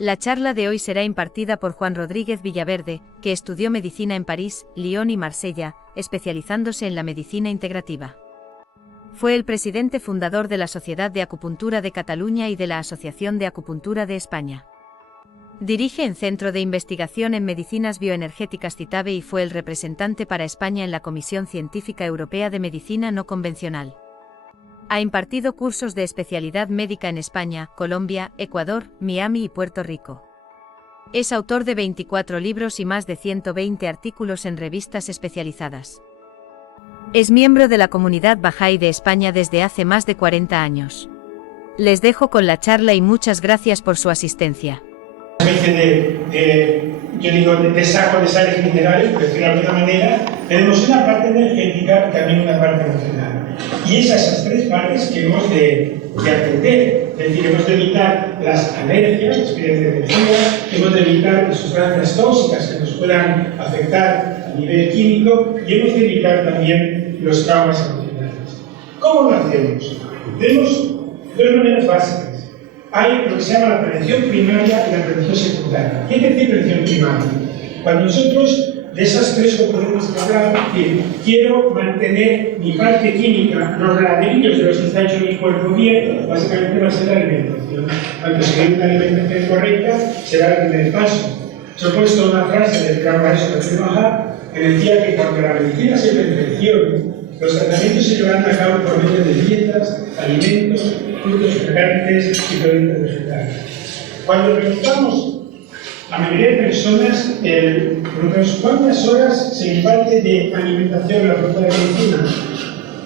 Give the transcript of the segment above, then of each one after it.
La charla de hoy será impartida por Juan Rodríguez Villaverde, que estudió medicina en París, Lyon y Marsella, especializándose en la medicina integrativa. Fue el presidente fundador de la Sociedad de Acupuntura de Cataluña y de la Asociación de Acupuntura de España. Dirige el Centro de Investigación en Medicinas Bioenergéticas CITABE y fue el representante para España en la Comisión Científica Europea de Medicina No Convencional. Ha impartido cursos de especialidad médica en España, Colombia, Ecuador, Miami y Puerto Rico. Es autor de 24 libros y más de 120 artículos en revistas especializadas. Es miembro de la comunidad Bahá'í de España desde hace más de 40 años. Les dejo con la charla y muchas gracias por su asistencia. Una especie de saco de sales minerales, por decirlo de alguna manera, tenemos una parte energética y también una parte emocional. Y esas tres partes que hemos de atender, es decir, hemos de evitar las alergias, las pérdidas de energía, hemos de evitar las sustancias tóxicas que nos puedan afectar a nivel químico y hemos de evitar también los traumas emocionales. ¿Cómo lo hacemos? Tenemos dos maneras básicas. Hay lo que se llama la prevención primaria y la prevención secundaria. ¿Qué es decir prevención primaria? Cuando nosotros de esas tres componentes que hablamos, quiero mantener mi parte química, los ladrillos de los que está hecho mi cuerpo bien, básicamente va a ser la alimentación. Cuando se ve una alimentación correcta, será el primer paso. Yo he puesto una frase del gran maestro de Bahá'í que decía que cuando la medicina se perfeccione, los tratamientos se llevarán a cabo por medio de dietas, alimentos, frutos fragantes y productos vegetales. Cuando preguntamos a la mayoría de personas cuántas horas se imparte de alimentación en la facultad de medicina,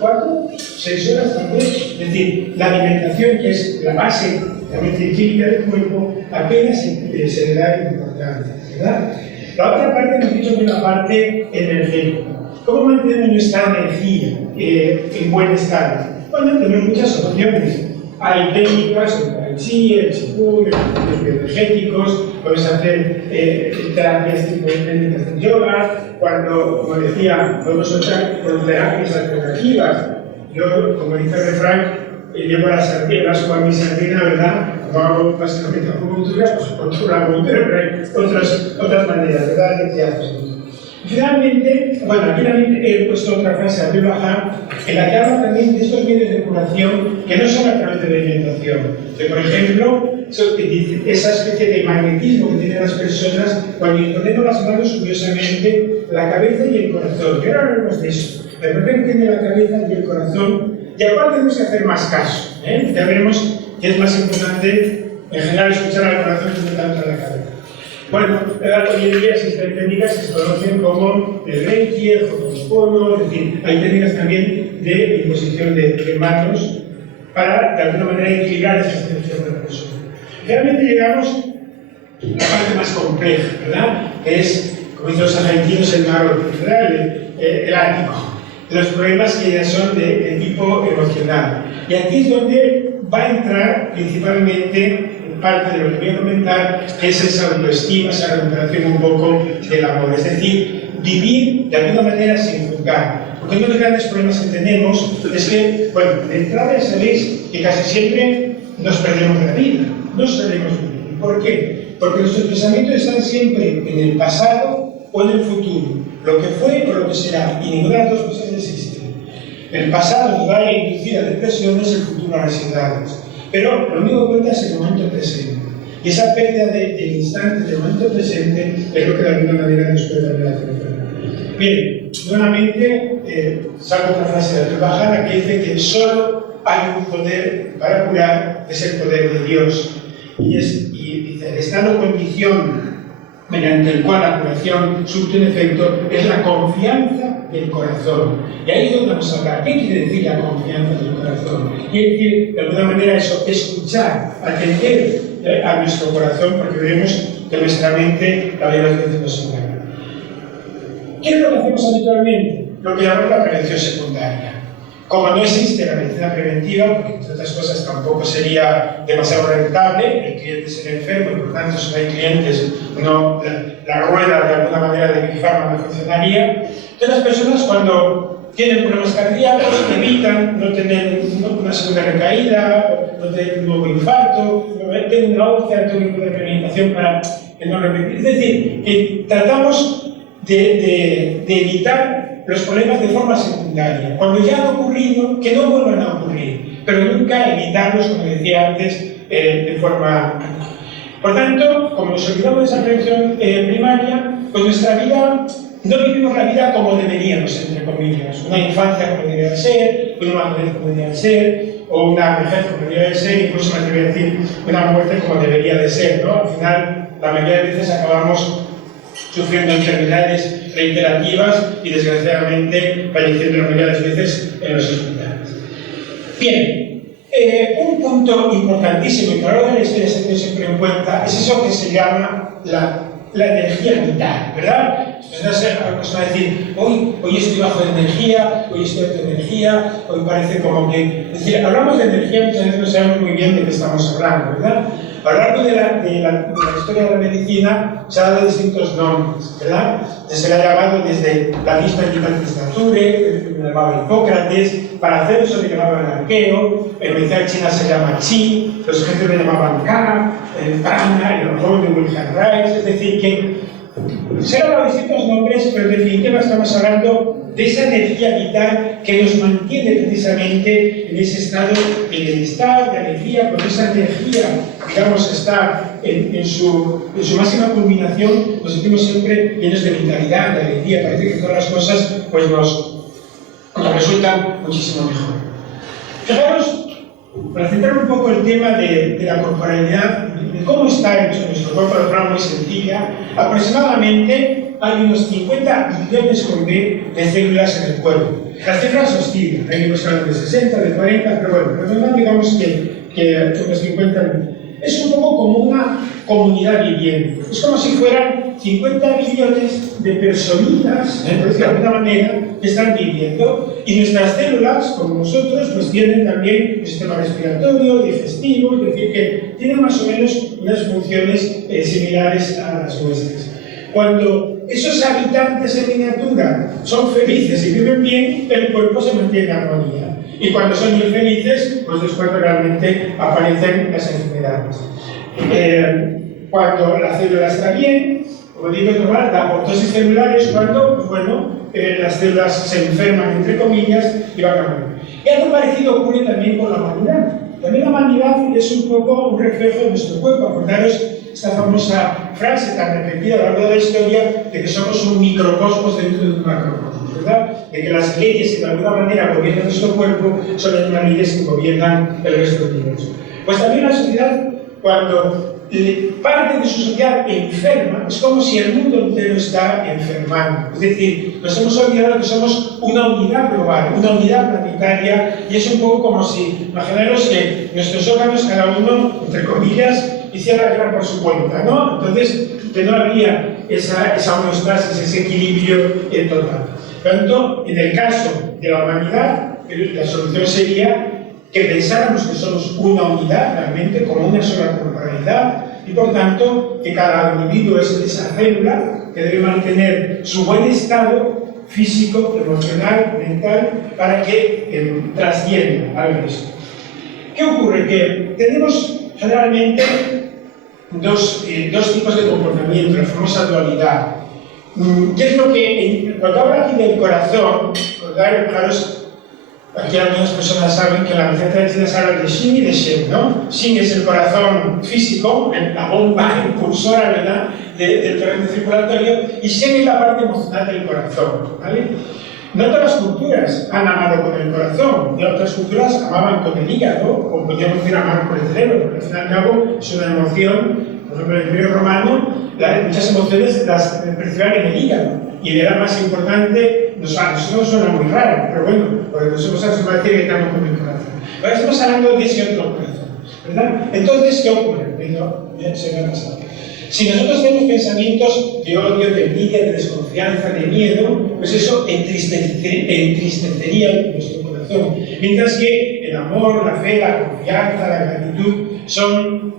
4, 6 horas también. Es decir, la alimentación, que es la base de química del cuerpo, apenas se le da importancia, ¿verdad? La otra parte hemos dicho que es la parte energética. ¿Cómo mantener nuestra energía en buen estado? Bueno, tenemos muchas opciones. Hay técnicas, el tai chi, el qigong, los bioenergéticos, podemos hacer terapias tipo técnicas de yoga, cuando, como decía, podemos optar por terapias alternativas. Yo, como dice el refrán, llevo las con mi sardina, ¿verdad? Como hago básicamente acupuntura, pues por la acupuntura, pero hay otras maneras, ¿verdad? De hacerlo. Finalmente, bueno, aquí también he puesto otra frase de Bahá'í, en la que habla también de estos medios de curación que no son a través de la alimentación. Que, por ejemplo, esa especie de magnetismo que tienen las personas cuando imponemos las manos, curiosamente, la cabeza y el corazón. Y ahora hablaremos de eso. De repente tiene la cabeza y el corazón, y a cuál tenemos que hacer más caso. Ya veremos que es más importante, en general, escuchar al corazón que no tanto a la cabeza. Bueno, hoy en día existen técnicas que se conocen como el Reiki, el Ho'oponopono, es decir, hay técnicas también de imposición de manos para, de alguna manera, equilibrar esa sensación de la persona. Realmente llegamos a la parte más compleja, ¿verdad? Que es, como dicen los argentinos, el marote, ¿verdad? El ático. Los problemas que ya son de tipo emocional. Y aquí es donde va a entrar principalmente parte de lo que voy a comentar, que es esa autoestima, esa recuperación un poco del amor, es decir, vivir de alguna manera sin juzgar. Porque uno de los grandes problemas que tenemos es que, bueno, de entrada ya sabéis que casi siempre nos perdemos la vida, no sabemos vivir. ¿Por qué? Porque nuestros pensamientos están siempre en el pasado o en el futuro, lo que fue o lo que será, y ninguna de las dos cosas existe. El pasado nos va a inducir a depresiones, el futuro a ansiedades. Pero lo único que cuenta es el momento presente. Y esa pérdida del instante, del momento presente, es lo que de alguna manera nos puede dar la felicidad. Bien, nuevamente saco otra frase de Bahá'í que dice que solo hay un poder para curar, es el poder de Dios. Y dice, el estado o condición mediante el cual la curación surte un efecto es la confianza del corazón. Y ahí es donde vamos a hablar. ¿Qué quiere decir la confianza del corazón? Quiere decir, de alguna manera, eso, escuchar, atender a nuestro corazón, porque vemos que nuestra mente la mayoría de las veces nos engaña. ¿Qué es lo que hacemos habitualmente? Lo que llamamos la prevención secundaria. Como no existe la medicina preventiva, porque entre otras cosas tampoco sería demasiado rentable, el cliente sería enfermo y por tanto si no hay clientes, la rueda de alguna manera de mi farma no funcionaría. Entonces las personas cuando tienen problemas cardíacos, evitan no tener una segunda recaída, no tener un nuevo infarto, tener una óptica, un tipo de rehabilitación para no repetir. Es decir, que tratamos de evitar los problemas de forma secundaria. Cuando ya han ocurrido, que no vuelvan a ocurrir, pero nunca evitarlos, como decía antes, de forma... Por tanto, como nos olvidamos de esa prevención primaria, pues nuestra vida, no vivimos la vida como deberíamos, entre comillas. Una infancia como debería ser, una madurez como debería ser, o una vejez como debería ser, incluso me atrevería a decir una muerte como debería de ser, ¿no? Al final, la mayoría de veces acabamos sufriendo enfermedades reiterativas y desgraciadamente falleciendo la mayoría de las veces en los hospitales. Bien, un punto importantísimo y que a lo largo de la historia se tiene siempre en cuenta es eso que se llama la energía vital, ¿verdad? Pues van a decir, hoy estoy bajo de energía, hoy estoy alto de energía, hoy parece como que... Es decir, hablamos de energía, muchas veces no sabemos muy bien de qué estamos hablando, ¿verdad? A lo largo de la historia de la medicina se ha dado distintos nombres, ¿verdad? Se le ha llamado desde la misma Hipócrates de Ature, que le llamaba Hipócrates, Paracelso le llamaban Arqueo, en medicina china se llama Qi, los egipcios le llamaban Ka, Prana, el joven de Wilhelm Reich, es decir, que se han dado distintos nombres, pero en definitiva estamos hablando de esa energía vital que nos mantiene precisamente en ese estado de bienestar, de alegría, con esa energía, digamos, está en su máxima culminación, nos sentimos siempre llenos de vitalidad, de alegría, parece que todas las cosas pues, nos resultan muchísimo mejor. Fijaros, para centrar un poco el tema de la corporalidad, de cómo está nuestro cuerpo de forma muy sencilla, aproximadamente hay unos 50 billones con B de células en el cuerpo. Las cifras oscilan, hay unos que hablan de 60, de 40, pero bueno, digamos que unos 50. Es un poco como una comunidad viviente. Es como si fueran 50 billones de personitas, por decirlo de alguna manera, que están viviendo. Y nuestras células, como nosotros, pues tienen también un sistema respiratorio, digestivo, es decir, que tienen más o menos unas funciones similares a las nuestras. Cuando esos habitantes en miniatura son felices y viven bien, el cuerpo se mantiene en armonía. Y cuando son infelices, pues es cuando realmente aparecen las enfermedades. Cuando la célula está bien, como digo, es normal, la apoptosis celular es cuando, pues bueno, las células se enferman, entre comillas, y van cambiando. Y algo parecido ocurre también con la humanidad. También la humanidad es un poco un reflejo de nuestro cuerpo. Acordaros esta famosa frase tan repetida a lo largo de la historia de que somos un microcosmos dentro de un macrocosmos, ¿verdad? De que las leyes que de alguna manera gobiernan nuestro cuerpo son las mismas leyes que gobiernan el resto del universo. Pues también la sociedad, cuando parte de su sociedad enferma, es como si el mundo entero está enfermando. Es decir, nos hemos olvidado que somos una unidad global, una unidad planetaria, y es un poco como si, imaginaros que nuestros órganos, cada uno, entre comillas, hiciera la guerra por su cuenta, ¿no? Entonces, que no habría esa homeostasis, ese equilibrio total. Por lo tanto, en el caso de la humanidad, la solución sería que pensáramos que somos una unidad realmente, como una sola corporalidad, y por tanto que cada individuo es esa célula que debe mantener su buen estado físico, emocional, mental, para que trascienda al resto. ¿Qué ocurre? Que tenemos generalmente dos tipos de comportamiento, la famosa dualidad. ¿Qué es lo que, cuando hablo aquí del corazón, fijaros, aquí algunas personas saben que la receta de China se habla de Xin y de Shen, ¿no? Xin es el corazón físico, la bomba impulsora, ¿verdad?, del torrente circulatorio, y Shen es la parte emocional del corazón, ¿vale? No todas las culturas han amado con el corazón, y otras culturas amaban con el hígado, o podríamos decir amar con el cerebro, porque al fin y al cabo es una emoción. Por ejemplo, en el Imperio Romano, muchas emociones las percibían en el hígado, y era más importante, a nosotros nos suena muy raro, pero bueno, porque nosotros hacemos decir que estamos con el corazón. Ahora estamos hablando de ese otro corazón, ¿verdad? Entonces, ¿qué ocurre? Se me ha pasado. Si nosotros tenemos pensamientos de odio, de envidia, de desconfianza, de miedo, pues eso entristecería nuestro corazón. Mientras que el amor, la fe, la confianza, la gratitud son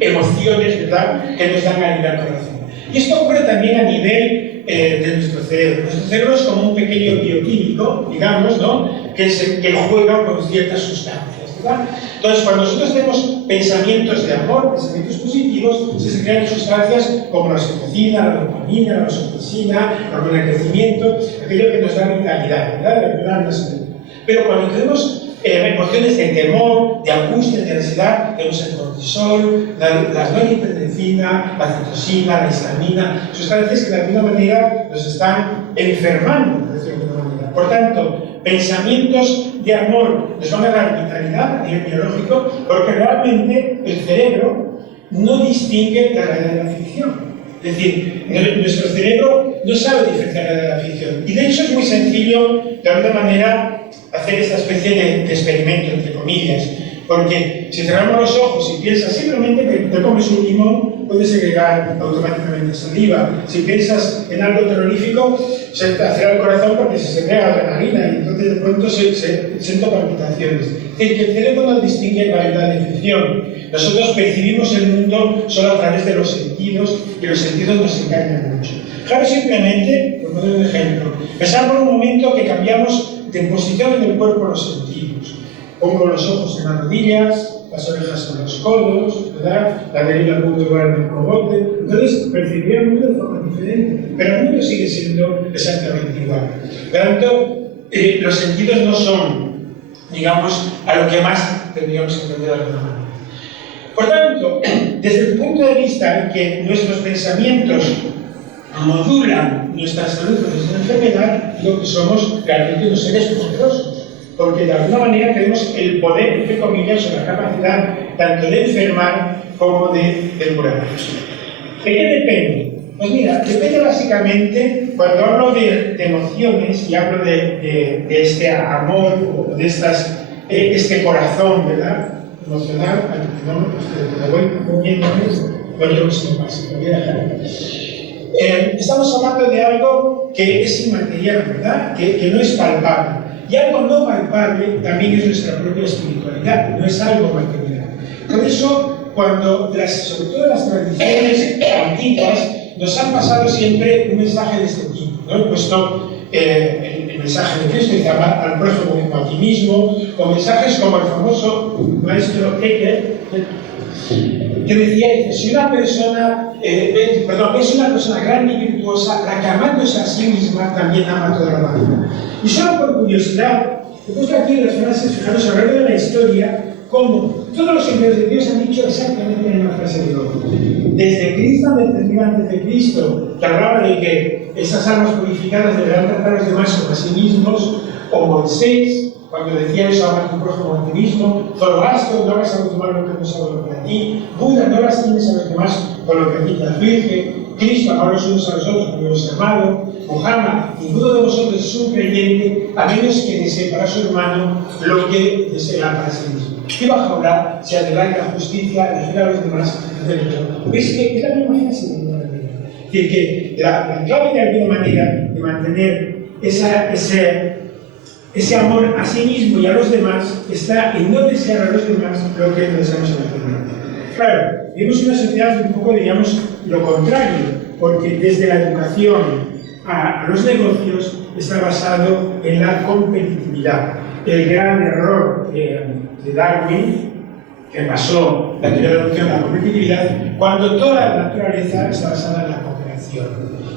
emociones, ¿verdad?, que nos dan alegría al corazón. Y esto ocurre también a nivel de nuestro cerebro. Nuestro cerebro es como un pequeño bioquímico, digamos, ¿no? que juega con ciertas sustancias, ¿verdad? Entonces, cuando nosotros tenemos pensamientos de amor, pensamientos positivos, se crean sustancias como la oxitocina, la dopamina, la oxitocina, la hormona del crecimiento, aquello que nos da vitalidad, ¿verdad? Pero cuando tenemos emociones de temor, de angustia, de ansiedad, tenemos el cortisol, la norepinefrina, la citosina, la histamina, sustancias que de alguna manera nos están enfermando, de alguna manera. Por tanto, pensamientos de amor nos van a dar vitalidad a nivel biológico, porque realmente el cerebro no distingue la realidad de la ficción. Es decir, nuestro cerebro no sabe diferenciar la realidad de la ficción. Y de hecho es muy sencillo, de alguna manera, hacer esta especie de experimento, entre comillas. Porque si cerramos los ojos y piensas simplemente que te comes un limón, puedes segregar automáticamente saliva. Si piensas en algo terrorífico, se te acelera el corazón porque se segrega adrenalina y entonces de pronto se sienten palpitaciones. Es decir, que el cerebro no distingue la realidad de ficción. Nosotros percibimos el mundo solo a través de los sentidos y los sentidos nos engañan mucho. Claro, simplemente, por poner un ejemplo, pensar por un momento que cambiamos de posición en el cuerpo los sentidos. Pongo los ojos en las rodillas, las orejas en los codos, ¿verdad? La nariz la pongo igual en el cogote. Entonces percibiré el mundo de forma diferente, pero el mundo sigue siendo exactamente igual. Por lo tanto, los sentidos no son, digamos, a lo que más tendríamos que entender de alguna manera. Por tanto, desde el punto de vista en que nuestros pensamientos modulan nuestra salud o nuestra enfermedad, digo que somos realmente unos seres poderosos, porque de alguna manera tenemos el poder, entre comillas, o la capacidad tanto de enfermar como de curar. ¿De qué depende? Pues mira, depende básicamente, cuando hablo de emociones y hablo de este amor o de este corazón, ¿verdad? Emocional, me voy moviendo bueno, yo que no pasa, me voy a dejar. Estamos hablando de algo que es inmaterial, ¿verdad? Que no es palpable. Y algo no palpable también es nuestra propia espiritualidad, no es algo material. Por eso, sobre todo las tradiciones antiguas, nos han pasado siempre un mensaje de este tipo, ¿no? He puesto el mensaje de Cristo, que llama al prójimo como a ti mismo, o mensajes como el famoso maestro Eckhart, que decía que si una persona es una persona grande y virtuosa, la que amándose a sí misma también ama toda la humanidad. Y solo por curiosidad, he puesto aquí las frases, fijaros, a lo largo de la historia, como todos los hombres de Dios han dicho exactamente la misma frase de otro. Desde Cristo, antes de Cristo, que hablaba de que esas almas purificadas deberán tratar a los demás como a sí mismos, o Moisés, cuando decía eso, ama a tu prójimo como a ti mismo, Zoroastro, no hagas a tu hermano lo que no sabe lo que a ti, Buda, no lastimes a los demás con lo que a ti te aflige, Cristo, amaros los unos a los otros como los hermanos, Muhammad, ninguno de vosotros es un creyente a menos que desee para su hermano lo que desea para sí mismo. Y bajo Alá se adelante la justicia, elegir a los demás, etc. ¿Veis que es la misma frase de alguna manera? Es decir, que la clave de alguna manera de mantener ese amor a sí mismo y a los demás está en no desear a los demás lo que deseamos a los demás. Claro, vivimos una sociedad un poco, digamos, lo contrario, porque desde la educación a los negocios está basado en la competitividad. El gran error de Darwin, que basó la teoría de la evolución en la competitividad, cuando toda la naturaleza está basada en la cooperación.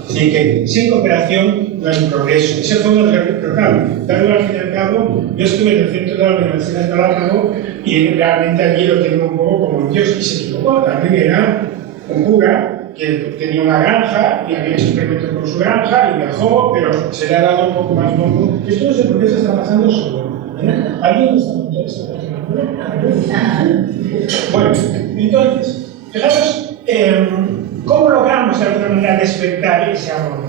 Así que sin cooperación no hay progreso. Ese fue uno de los grandes problemas. Darwin, al fin y al cabo, yo estuve en el centro de la Universidad de Galápagos y realmente allí lo tenía un poco como un dios y se equivocó. Darwin era un cura que tenía una granja y había hecho experimentos con su granja y viajó, pero se le ha dado un poco más bombo. Esto no sé por qué se está pasando solo. ¿Alguien está contando esto? Bueno, entonces, fijaros, ¿cómo logramos de alguna manera despertar ese amor?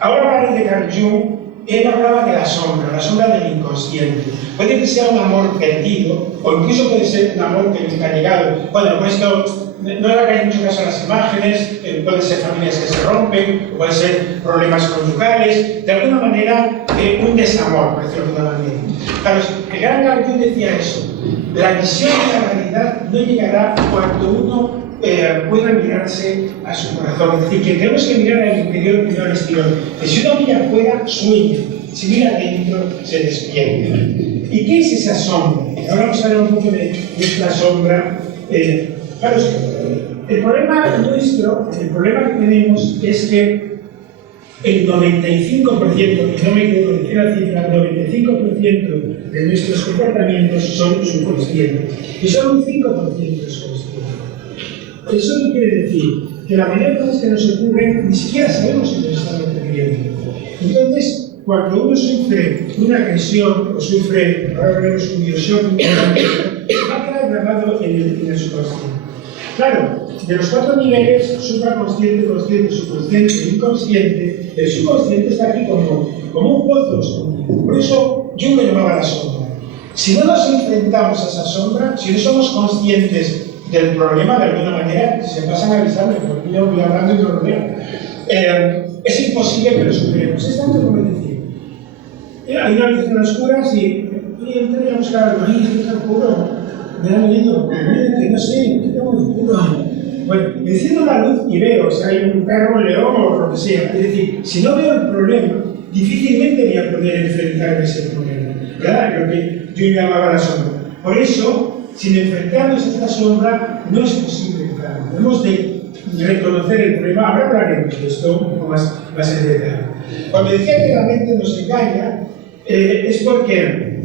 Ahora hablaré de Carl Jung. Él hablaba de la sombra del inconsciente. Puede que sea un amor perdido, o incluso puede ser un amor que nunca ha llegado. Bueno, esto no le hagáis mucho caso a las imágenes, pueden ser familias que se rompen, pueden ser problemas conyugales, de alguna manera un desamor, por decirlo de alguna manera. Claro, el gran Carl Jung decía eso: la visión de la realidad no llegará cuando uno pueda mirarse a su corazón. Es decir, que tenemos que mirar al interior y no al exterior. Que si uno mira afuera, sueña. Si mira adentro, se despierta. ¿Y qué es esa sombra? Ahora vamos a hablar un poco de esta sombra. Claro, el problema nuestro, el problema que tenemos es que el 95%, y no me quiero decir la cifra, el 95% de nuestros comportamientos son subconscientes. Y solo un 5% es consciente. Eso no quiere decir que la mayoría de cosas que nos ocurren ni siquiera sabemos si nos están ocurriendo. Entonces, cuando uno sufre una agresión o sufre, ahora veremos un bioshock, va a quedar grabado en el subconsciente. Claro, de los 4 niveles, supraconsciente, consciente, subconsciente e inconsciente, el subconsciente está aquí como un pozo escondido. Por eso yo me llamaba la sombra. Si no nos enfrentamos a esa sombra, si no somos conscientes del problema de alguna manera, se pasan a avisarme, porque yo voy hablando y no lo veo. Es imposible que lo superemos. Es tanto como decir, hay una habitación oscura y entré a buscar algo, ahí es tan oscuro, me da miedo, que no sé, que tengo muy oscuro. Bueno, enciendo la luz y veo si hay un perro, un león o lo que sea. Es decir, si no veo el problema, difícilmente voy a poder enfrentarme a ese problema. ¿Verdad? Lo que yo llamaba la sombra. Por eso, sin enfrentarnos a esta sombra, no es posible entrar. Debemos de reconocer el problema. Ahora hablaremos de esto un poco más en detalle. Cuando decía que la mente nos engaña, es porque,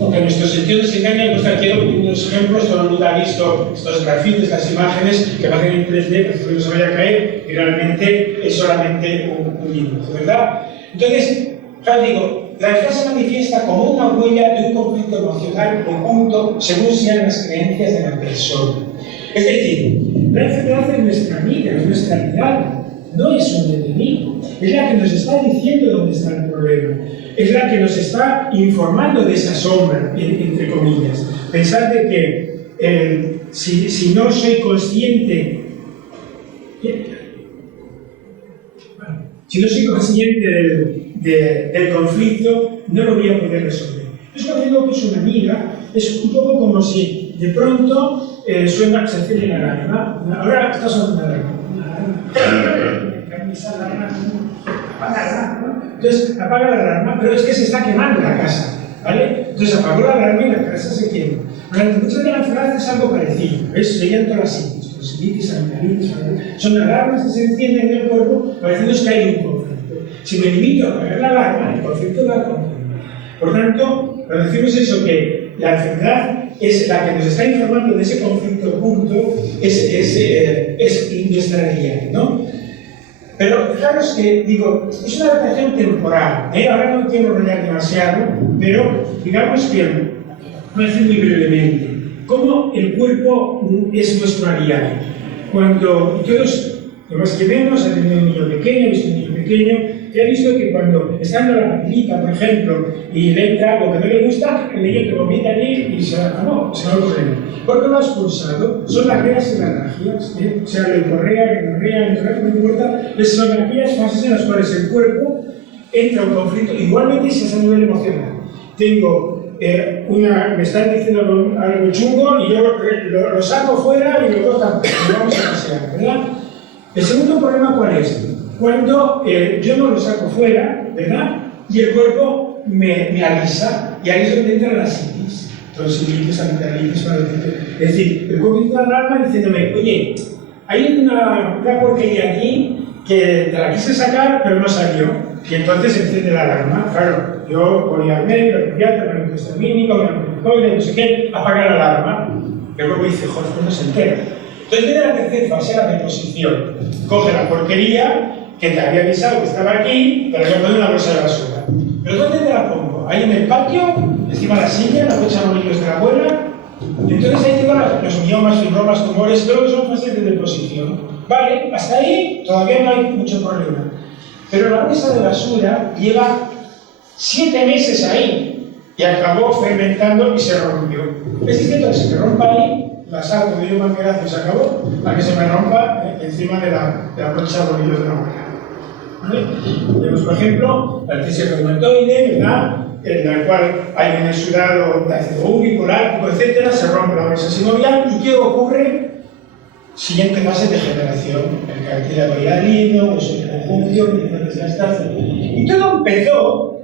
aunque nuestro sentido nos engaña, pues aquí hay unos ejemplos, todo el mundo ha visto estos grafitis, las imágenes que parecen en 3D, para que no se vaya a caer, y realmente es solamente un dibujo, ¿verdad? Entonces, claro, digo, la enfermedad se manifiesta como una huella de un conflicto emocional oculto según sean las creencias de la persona. Es decir, la enfermedad es nuestra amiga, es nuestra aliada, no es un enemigo, es la que nos está diciendo dónde está el problema, es la que nos está informando de esa sombra, entre comillas. Pensar de que si no soy consciente, si no soy consciente del conflicto, no lo voy a poder resolver. Es cuando digo que es una amiga, es un poco como si de pronto suena, se enciende la alarma. Ahora está sonando la alarma. Entonces apaga la alarma, pero es que se está quemando la casa, ¿vale? Entonces apagó la alarma y la casa se quema. Durante muchas de las enfermedades es algo parecido, ¿ves? Serían todas las sinusitis, amigdalitis, son alarmas que se encienden en el cuerpo pareciendo que hay un conflicto. Si me limito a apagar la alarma, el conflicto va a continuar. Por tanto, cuando decimos eso, que la enfermedad es la que nos está informando de ese conflicto oculto, es nuestra guía, ¿no? Pero fijaros que, digo, es una adaptación temporal, ahora no quiero enrollar demasiado, pero digamos que, voy a decir muy brevemente, cómo el cuerpo es nuestro aliado. Cuando todos, los que vemos, ha tenido un niño pequeño, ha visto un niño pequeño, que ha visto que cuando está en la papelita, por ejemplo, y le entra algo que no le gusta, el niño te vomita allí y se acabó, se va a correr. ¿Por qué lo has pulsado? Son las reas y las energías, o sea, la hiporrea, no importa, son aquellas fases en las cuales el cuerpo entra en un conflicto, igualmente si es a nivel emocional. Tengo me están diciendo algo chungo y yo lo saco fuera y lo vamos a pasear, ¿verdad? El segundo problema, ¿cuál es? Cuando yo no lo saco fuera, ¿verdad? Y el cuerpo me avisa, y ahí es donde entra la psiquis, tonsilitis, amigdalitis, es decir, el cuerpo entra la alarma diciéndome, oye, hay una porquería aquí que te la quise sacar, pero no salió, y entonces se enciende la alarma. Claro, yo voy al médico, al pediatra, me lo histamínico, me lo no sé qué, apaga la alarma. El cuerpo dice, joder, pues no se entera. Entonces viene la tercera fase, la reposición. Coge la porquería que te había avisado que estaba aquí, te la voy a poner en la bolsa de basura. ¿Pero dónde te la pongo? Ahí en el patio, encima de la silla, la bolsa de bolillos de la abuela. Entonces ahí tengo los miomas, fibromas, tumores, todos son fases de deposición. Vale, hasta ahí todavía no hay mucho problema. Pero la bolsa de basura lleva 7 meses ahí y acabó fermentando y se rompió. Es cierto que se me rompa ahí, la saco, doy un manguerazo y se acabó, para que se me rompa encima de la bolsa de bolillos de la abuela. ¿Vale? Tenemos, por ejemplo, la artesia reumatoide, ¿verdad? En la cual hay un exudado de ácido úrico, láctico, etc. Se rompe la bolsa sinovial y ¿qué ocurre? Siguiente fase de generación, el cartílago ya lindo, pues su conjunción, entonces ya está. Y todo empezó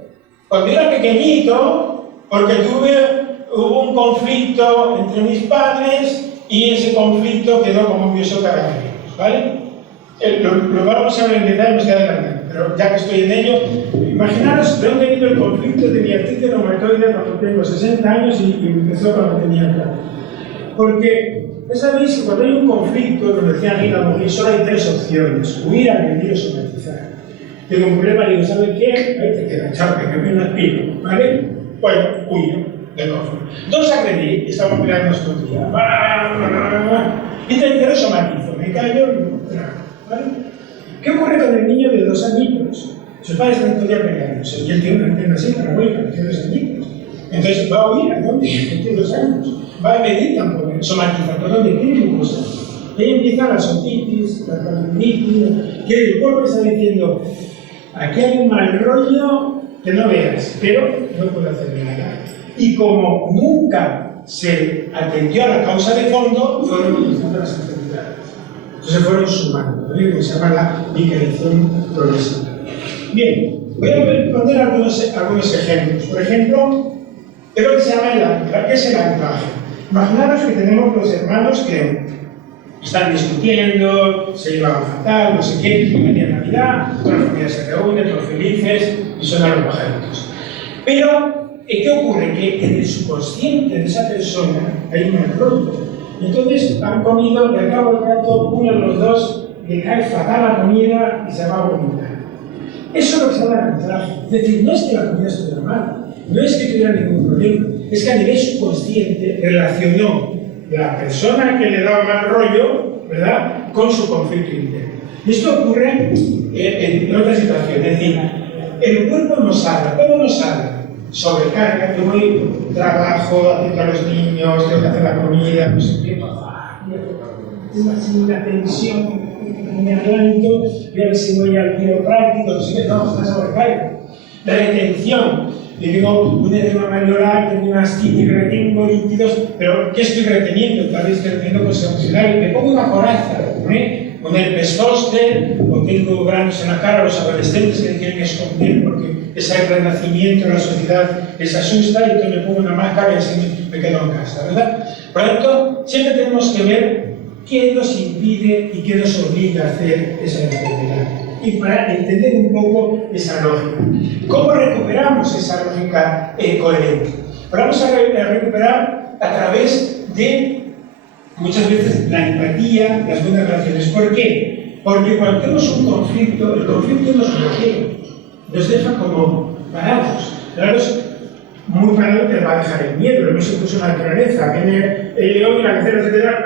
cuando era pequeñito, porque hubo un conflicto entre mis padres y ese conflicto quedó como un beso caramelos, ¿vale? Lo vamos a ver en detalle más adelante, pero ya que estoy en ello, imaginaros de dónde vino el conflicto de mi artritis reumatoide cuando tengo 60 años y empezó cuando tenía 40. Porque sabéis que cuando hay un conflicto, como decía Rita Mojín, solo hay tres opciones: huir, agredir o somatizar. Tengo un problema, digo, ¿sabes qué? Ahí te queda, chao, que me una pila, ¿vale? Bueno, huyo del conflicto. Dos, agredir, y estamos peleando estos días. Y tercero, somatizo, me callo y trago, ¿vale? ¿Qué ocurre con el niño de 2 añitos? Sus padres están todo el día peleándose y él tiene una antena así parabólica, tiene 2 añitos. Entonces, ¿va a huir? ¿A dónde? Tiene 2 años. Va a medir tampoco, somatiza, ¿por dónde? Tiene glucosa. Ahí empieza la otitis, la carditis, que el cuerpo está diciendo, aquí hay un mal rollo que no veas, pero no puedo hacer nada. Y como nunca se atendió a la causa de fondo, fueron utilizando las enfermedades. Entonces fueron sumando, ¿no? Lo que se llama la micalización progresiva. Bien, voy a poner algunos ejemplos. Por ejemplo, es lo que se llama el anclaje. ¿Qué es el anclaje? Imaginaros que tenemos dos hermanos que están discutiendo, se llevan fatal, no sé qué, el día de Navidad, toda la familia se reúne, todos felices y suenan los pajaritos. Pero, ¿qué ocurre? Que en el subconsciente de esa persona hay un error. Entonces han comido y al cabo del rato uno de los dos le cae fatal la comida y se va a vomitar. Eso es lo que se llama el anclaje. Es decir, no es que la comida estuviera mal, no es que tuviera ningún problema, es que a nivel subconsciente relacionó la persona que le daba mal rollo, ¿verdad?, con su conflicto interno. Y esto ocurre en otra situación, es decir, el cuerpo nos habla. ¿Cómo nos habla? Sobrecarga, yo voy, trabajo, atiendo a los niños, tengo que hacer la comida, no sé qué, tengo así una tensión, me adelanto, voy a ver si voy al quiropráctico, no sé qué, no, está sobrecarga. La retención, yo tengo un edema maliolar, tengo una ascitis, retengo líquidos, pero ¿qué estoy reteniendo? Tal vez estoy reteniendo cosas emocionales, me pongo una coraza, con herpes zóster, o tengo granos en la cara, los adolescentes que quieren esconder porque esa es el renacimiento de la sociedad les asusta y entonces me pongo una máscara y así me quedo en casa, ¿verdad? Por lo tanto, siempre tenemos que ver qué nos impide y qué nos obliga a hacer esa enfermedad. Y para entender un poco esa lógica. ¿Cómo recuperamos esa lógica coherente? Pues vamos a recuperar a través de, muchas veces, la empatía, las buenas relaciones. ¿Por qué? Porque cuando tenemos un conflicto, el conflicto nos bloquea, nos deja como parados. Muy parado te va a dejar el miedo, lo hemos incluso en la naturaleza. Viene el león y la gacela se queda,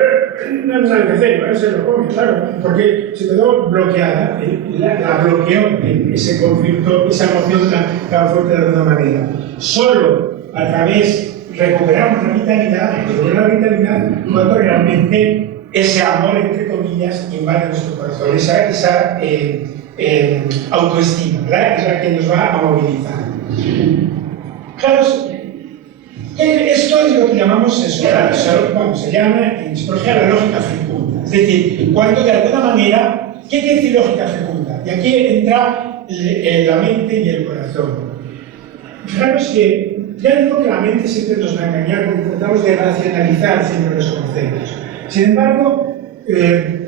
no sabe qué hacer, ¿vale? Se lo come, claro, porque se quedó bloqueada, la bloqueó ese conflicto, esa emoción tan fuerte de alguna manera. Solo a través recuperamos la vitalidad cuando realmente ese amor, entre comillas, invade nuestro corazón, esa autoestima, ¿verdad? Es la que nos va a movilizar. Claro, esto es lo que llamamos sexual, se llama en psicología la lógica fecunda. Es decir, cuando de alguna manera, ¿qué quiere decir lógica fecunda? Y aquí entra la mente y el corazón. Fijaros que ya digo que la mente siempre nos va a engañar porque tratamos de racionalizar siempre los conceptos. Sin embargo,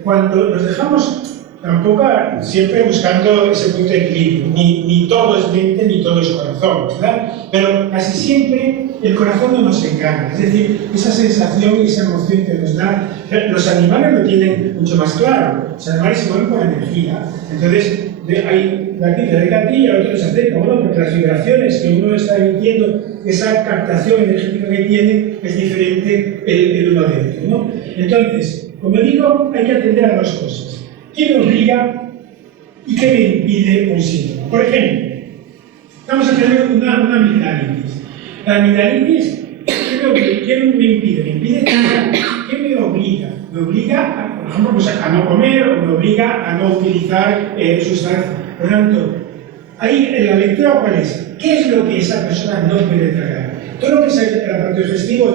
cuando nos dejamos tampoco siempre buscando ese punto de equilibrio, ni todo es mente ni todo es corazón, ¿verdad? Pero casi siempre el corazón no nos engaña, es decir, esa sensación y esa emoción que nos da, los animales lo tienen mucho más claro, los animales se mueven por energía, entonces hay de aquí y a otro se acerca, bueno, porque las vibraciones que uno está emitiendo, esa captación energética que tiene es diferente el uno de otro, ¿no? Entonces, como digo, hay que atender a dos cosas. ¿Qué me obliga y qué me impide un síntoma? Por ejemplo, vamos a tener una amigdalitis. La amigdalitis, ¿qué me impide? Me impide ¿qué me obliga? Me obliga, por ejemplo, pues a no comer o me obliga a no utilizar sustancias. Por lo tanto, ahí en la lectura, ¿cuál es? ¿Qué es lo que esa persona no puede tragar? Todo lo que es el aparato digestivo,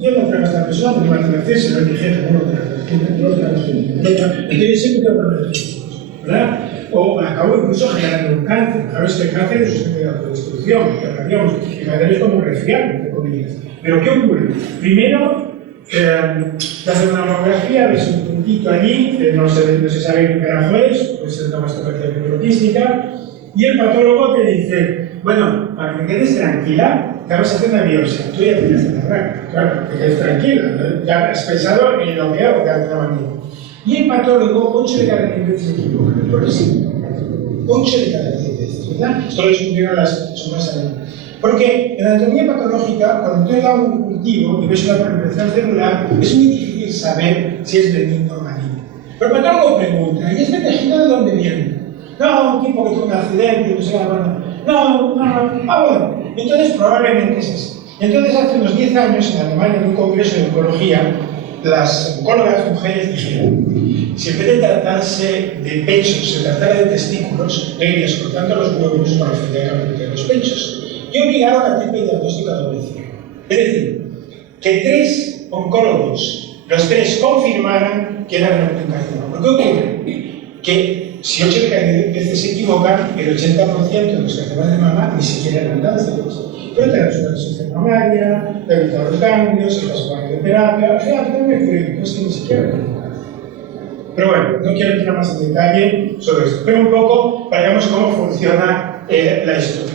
yo no trago a esta persona porque va a tener acceso, no es mi jefe, no lo trago. Entonces siempre tengo problemas, ¿verdad? O acabo incluso generando un cáncer. Claro, es que el cáncer es un de la autodestrucción, que hablaríamos, el cáncer es como un resfriado, entre comillas. Pero ¿qué ocurre? Primero, te hacen una mamografía, ves un puntito allí, no se sabe qué carajo es, pues es una mastopatía microquística, y el patólogo te dice, bueno, para que quedes tranquila, te vas a hacer una biopsia. Tú ya tienes la raca, claro, que quedes tranquila, ¿no? Ya has pensado en lo peor que te ha venido. Y el patólogo, 8 de cada 10 veces se equivoca. ¿Por qué sí? 8 de cada 10 veces, ¿verdad? Esto lo descubrieron las somas alemanas. Porque en la anatomía patológica, cuando tú le das un cultivo y ves una proliferación celular, es muy difícil saber si es benigno o maligno. Pero el patólogo pregunta, ¿y este tejido de dónde viene? No, un tipo que tuvo un accidente, no sé, no, bueno, entonces probablemente es así. Entonces hace unos 10 años en Alemania, en un congreso de oncología, las oncólogas mujeres dijeron, si en vez de tratarse de pechos, se tratara de testículos, le irías cortando los huevos para efectivamente los pechos. Y obligaron a hacer diagnóstico a domicilio. Es decir, que 3 oncólogos, los 3 confirmaran que era neurocarcinoma. ¿Por qué ocurre? Que si 8 de cada 10 veces se equivocan, el 80% de los cánceres de mama ni siquiera eran cánceres. Pero tenemos una resonancia mamaria, te evitan los ganglios, el trasplante de terapia, al final tengo que descubrir cosas que ni siquiera eran cánceres. Pero bueno, no quiero entrar más en detalle sobre esto, pero un poco para que veamos cómo funciona la historia.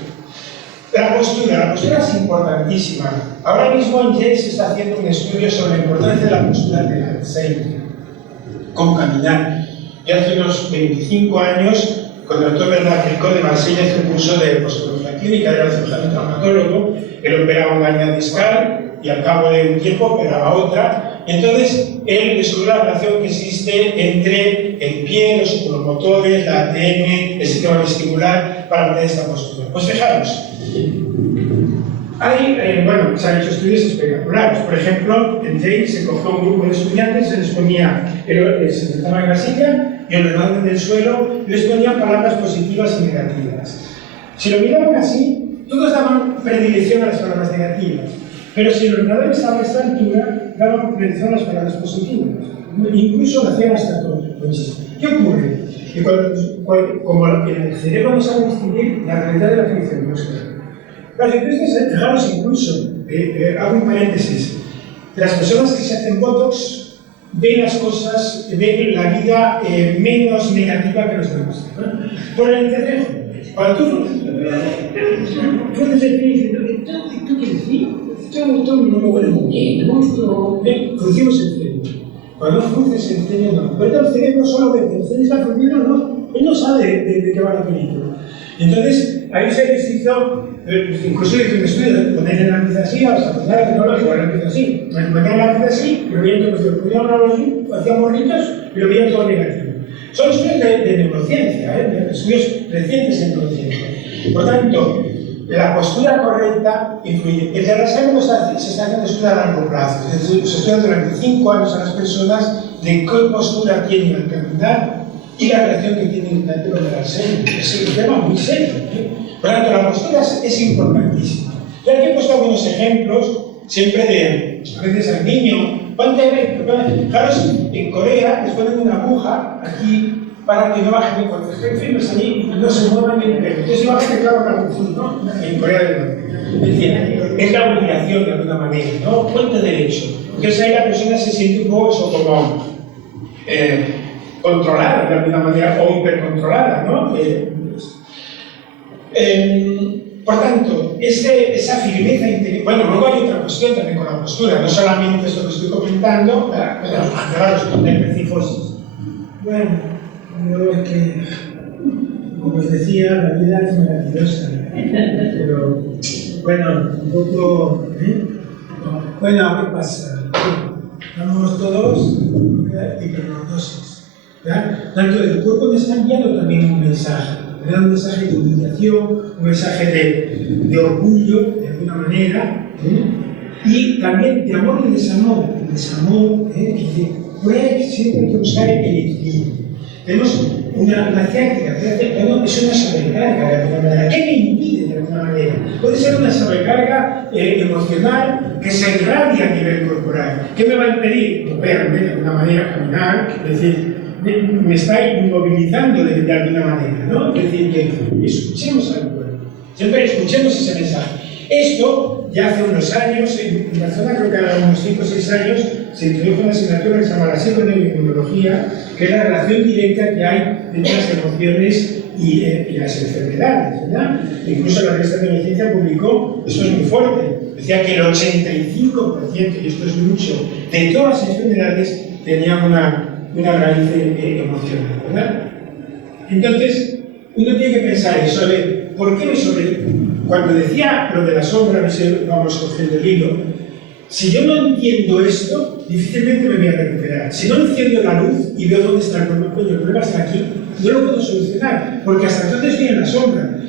La postura es importantísima. Ahora mismo en Yale se está haciendo un estudio sobre la importancia de la postura del Alzheimer, cómo caminar. Yo hace unos 25 años, con el doctor Bernard Ricot de Marsella, hice un curso de posturología clínica, era cirujano traumatólogo, él operaba una hernia discal y al cabo de un tiempo operaba otra. Entonces, él descubrió la relación que existe entre el pie, los oculomotores, la ATM, el sistema vestibular para mantener esta postura. Pues fijaros, se han hecho estudios espectaculares. Por ejemplo, en Yale se cogió un grupo de estudiantes, se les ponía, se sentaban en la silla y ordenaban en el suelo y les ponían palabras positivas y negativas. Si lo miraban así, todos daban predilección a las palabras negativas. Pero si el ordenador estaba a esta altura, daban predilección a las palabras positivas. Incluso lo hacían hasta todos. ¿Qué ocurre? Que como el cerebro no sabe distinguir la realidad de la ficción, no es claro. Claro, entonces, fijaros incluso, hago un paréntesis, las personas que se hacen botox ven las cosas, ven la vida menos negativa que los demás, ¿no? Por el entrecejo. Cuando tú haces el pie diciendo, ¿tú qué decís? Esto no me huele muy bien, ¿no? Fruncimos el cerebro. Cuando no frunces el cerebro, no. Pero el cerebro solo ve que el cerebro está fruncido, no. Él no sabe de qué va la película. Entonces, ahí se les hizo, incluso hizo un estudio de poner el lápiz así, a las aplicaciones tecnológicas, el lápiz así. Ponían el lápiz así, lo veían todos, lo ponían así, hacían morritos y lo veían todo negativo. Son estudios de neurociencia, de estudios recientes en neurociencia. Por tanto, la postura correcta influye. El de Alzheimer se está haciendo estudios a largo plazo. Es decir, se estudia durante 5 años a las personas de qué postura tienen al caminar y la relación que tienen con el Alzheimer. Es un tema muy serio. Por lo tanto, la postura es importantísima. Yo aquí he puesto algunos ejemplos, siempre de, a veces al niño, fijaros, en Corea les ponen una aguja aquí para que no bajen, cuando estén firmes allí, no se muevan ni el pelo. Entonces imagínate que hago una confusión, ¿no? En Corea del Norte. Es decir, es la obligación de alguna manera, ¿no? Puente derecho. Entonces ahí la persona se siente un poco eso como controlada de alguna manera o hipercontrolada, ¿no? Por tanto, esa firmeza interior. Bueno, luego hay otra cuestión también con la postura, no solamente esto que estoy comentando, pero de percifosis. Bueno, yo es que, como os decía, la vida es maravillosa, pero bueno, un poco. Bueno, ¿qué pasa? Estamos todos hipernordosis. Tanto el cuerpo me está enviando también un mensaje. Me da un mensaje de humillación, un mensaje de orgullo, de alguna manera, y también de amor y desamor. El desamor, por ahí siempre hay que buscar el equilibrio. Tenemos una ciática, bueno, es una sobrecarga de alguna manera. ¿Qué me impide de alguna manera? Puede ser una sobrecarga emocional que se irradia a nivel corporal. ¿Qué me va a impedir? Moverme de alguna manera, caminar, es decir, me está inmovilizando de alguna manera, ¿no? Es decir, que escuchemos al cuerpo, siempre escuchemos ese mensaje. Esto, ya hace unos años, en Barcelona, creo que hace unos 5 o 6 años, se introdujo una asignatura que se llama la psiconeuroinmunología, que es la relación directa que hay entre las emociones y las enfermedades, ¿verdad? Incluso la revista de Neurociencia publicó, esto es muy fuerte, decía que el 85%, y esto es mucho, de todas las enfermedades tenían una raíz emocional, ¿verdad? Entonces, uno tiene que pensar eso, ¿por qué me Cuando decía lo de la sombra, vamos cogiendo el hilo, si yo no entiendo esto, difícilmente me voy a recuperar. Si no enciendo la luz y veo dónde está el problema, el problema está aquí, no lo puedo solucionar, porque hasta entonces estoy en la sombra.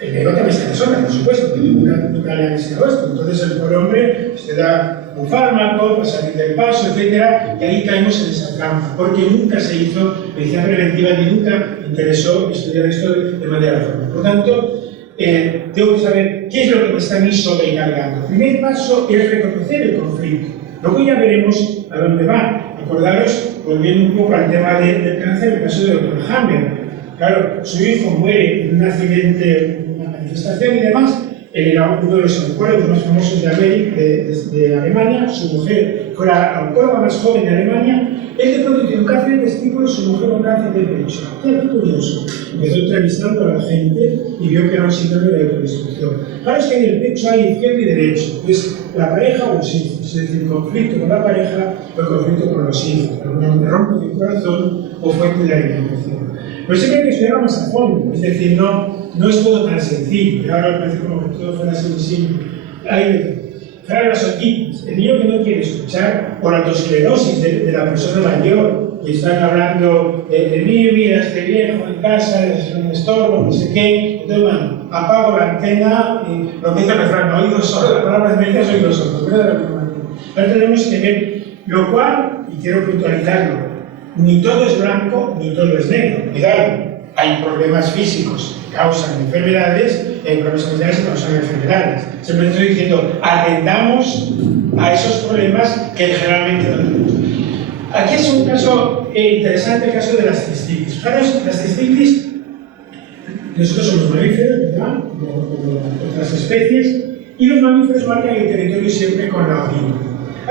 El ego también está en la sombra, por supuesto, porque nunca le han enseñado esto. Entonces el pobre hombre se da un fármaco para salir del paso, etc. Y ahí caemos en esa trampa, porque nunca se hizo medicina preventiva ni nunca interesó estudiar esto de manera formal. Por tanto, tengo que saber qué es lo que me está a mí sobrecargando. El primer paso es reconocer el conflicto. Luego ya veremos a dónde va. Acordaros, volviendo un poco al tema del cáncer, el caso del Dr. Hammer. Claro, su hijo muere en un accidente, una manifestación y demás. Él era uno de los oncólogos más famosos de Alemania. Su mujer fue la oncóloga más joven de Alemania. Él de pronto tiene un cáncer de testículo y su mujer un cáncer de pecho. Qué curioso. Empezó entrevistando a la gente y vio que era un síndrome de autodestrucción. Claro, es que en el pecho hay izquierdo y derecho. Pues la pareja o los hijos. Es decir, el conflicto con la pareja o el conflicto con los hijos. Me rompo el corazón o fuente de alimentación. Pero siempre hay que estudiar más a fondo. Es decir, no es todo tan sencillo. Ahora parece como que todo fuera así muy simple. Hay frases, el niño que no quiere escuchar, o la autoesclerosis de la persona mayor, y están hablando de mí, mira, este viejo en casa, es un estorbo, no sé qué. Entonces, bueno, apago la antena y lo que dice el refrán, oído sordo, la palabra de es oído sordo, ¿verdad? Pero tenemos que ver, lo cual, y quiero puntualizarlo, ni todo es blanco, ni todo es negro. Cuidado, hay problemas físicos que causan enfermedades, hay problemas emocionales que causan enfermedades. Siempre estoy diciendo, atendamos a esos problemas que generalmente no tenemos. Aquí es un caso interesante, el caso de las cistitis. Fijaros, las cistitis, nosotros somos mamíferos, ¿verdad? Como otras especies, y los mamíferos marcan el territorio siempre con la orina.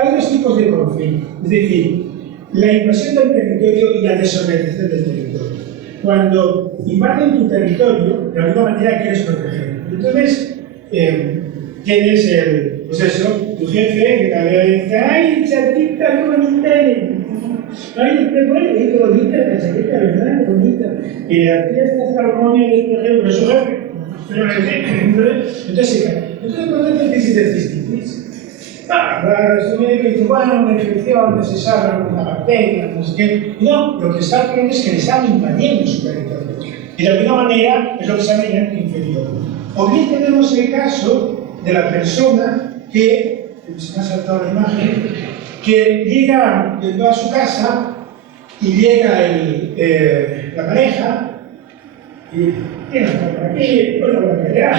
Hay dos tipos de conflicto, es decir, la invasión del territorio y la desorganización del territorio. Cuando invaden tu territorio, de alguna manera quieres protegerlo. Entonces, tienes pues eso, tu jefe que cada vez dice, ¡ay, chatita, qué bonita eres! ¡Ay, qué bonita la chaqueta, ¿verdad? Qué bonita! Y aquí está esta armonía de este jefe, pero su jefe. Entonces, ¿por qué te crisis de cistitis? Su médico dice, bueno, una infección, no se sabe, una bacteria, no sé qué. No, lo que está ocurriendo es que le están invadiendo su territorio. Y de alguna manera es lo que se llama el inferior. O bien tenemos el caso de la persona que, se me ha saltado la imagen, que llega a su casa y llega la pareja y tiene por aquí, bueno, por allá,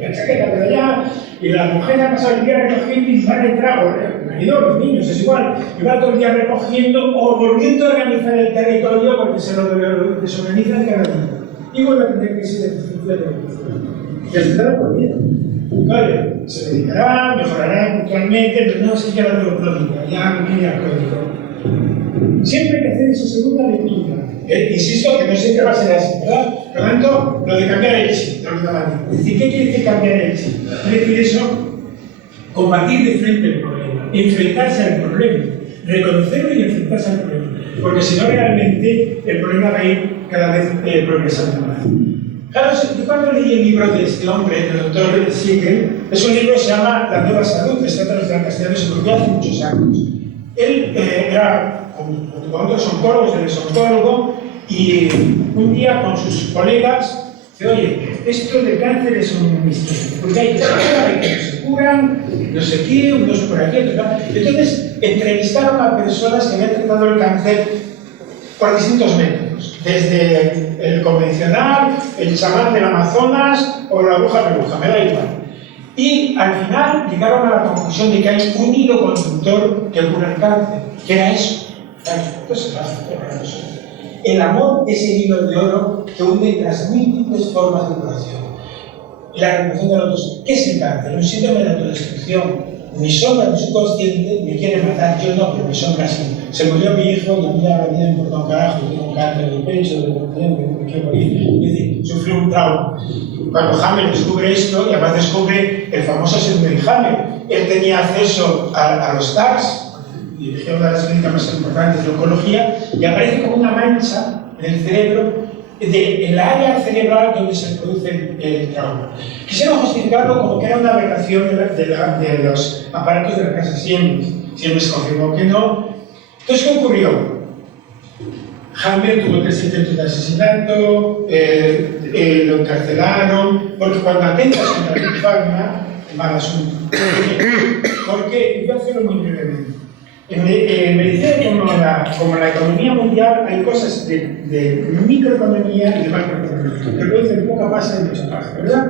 la chaqueta por allá, y la mujer ha pasado el día recogiendo y va a entrar, el marido, los niños, es igual, y va todo el día recogiendo o volviendo a organizar el territorio porque se lo desorganizan cada día. Y vuelve a tener crisis de eficiencia de producción. Y al final por vida. Vale, se medicará, mejorará puntualmente, pero no se queda todo crónico, ya no queda crónico. Siempre hay que hacer esa segunda lectura. Insisto que no siempre va a ser así, ¿verdad? Por lo tanto, lo de cambiar el chip, de alguna manera. Es decir, ¿qué quiere decir cambiar el chip? Quiere decir eso, combatir de frente el problema, enfrentarse al problema, reconocerlo y enfrentarse al problema. Porque si no, realmente el problema va a ir cada vez progresando más. Claro, yo cuando leí el libro de este hombre, el doctor Siegel, es un libro que se llama La Nueva Salud, que está traducido al castellano, se publicó hace muchos años. Él era, con otros oncólogos, él es oncólogo, y un día con sus colegas dice, oye, esto del cáncer es un misterio, porque hay que se curan, hay que no se curan, no sé qué, unos por aquí, otros por allá. Entonces, entrevistaron a personas que habían tratado el cáncer por distintos métodos. métodos, desde el convencional, el chamán del Amazonas o la bruja peluja, me da igual. Y al final llegaron a la conclusión de que hay un hilo conductor que cura el cáncer, que era eso. Entonces, el amor es el hilo de oro que une las múltiples formas de curación. La recuperación de otros. ¿Qué es el cáncer? Un síndrome de autodestrucción. Mi sombra, mi subconsciente, me quiere matar, yo no, pero mi sombra sí. Se murió mi hijo y a mí la vida me importa un carajo, tengo un cáncer del pecho, me quiero morir. Es decir, sufrí un trauma. Cuando Hammer descubre esto, y además descubre el famoso síndrome de Hammer, él tenía acceso a los TACs, dirigió una de las clínicas más importantes de oncología, y aparece como una mancha en el cerebro, en la área cerebral donde se produce el trauma. Quisieron justificarlo como que era una aberración de los aparatos de la casa Siemens. Siemens confirmó que no. Entonces, ¿qué ocurrió? Hammer tuvo 3 intentos de asesinato, lo encarcelaron, porque cuando atentas contra el Pharma, mal asunto. Porque, voy a hacerlo muy brevemente. En medicina como la economía mundial hay cosas de microeconomía y de macroeconomía que producen poca masa y mucha paja, ¿verdad?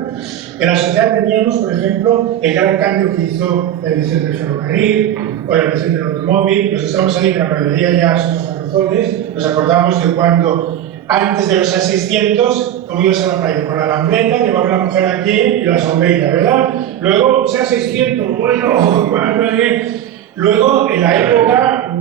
En la sociedad teníamos, por ejemplo, el gran cambio que hizo la invención del ferrocarril o la invención del automóvil. Nos estamos ahí, que la mayoría ya somos carrozones, nos acordamos de cuando antes de los A600, como ibas a la playa con la lambreta, llevaba la mujer aquí y la sombrilla, ¿verdad? Luego, A600, bueno, luego, en la época,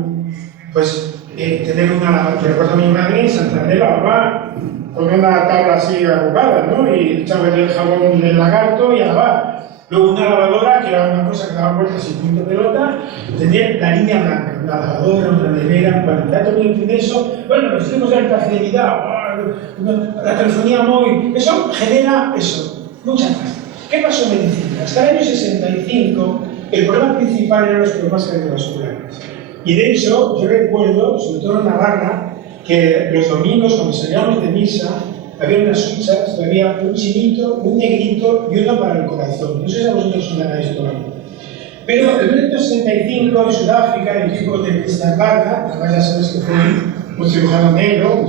pues, tener una lavadora, recuerdo a mi madre en Santander lavaba con una tabla así arrugada, ¿no? Y echaba el jabón del lagarto y a lavar. Luego una lavadora, que era una cosa que daba vueltas sin punto pelota, tenía la línea blanca, una lavadora, una nevera, cuando ya todo el eso, bueno, los tiempos de alta fidelidad, la telefonía móvil, eso genera eso, mucha pasta. ¿Qué pasó en medicina? Hasta el año 65, el problema principal eran los problemas cardiovasculares. Y de hecho, yo recuerdo, sobre todo en Navarra, que los domingos, cuando salíamos de misa, había unas huchas, había un chinito, un negrito y uno para el corazón. No sé si a vosotros suena esto. Pero en 1965, en Sudáfrica, el equipo de Christian Barga, que además ya sabes que fue un cirujano negro,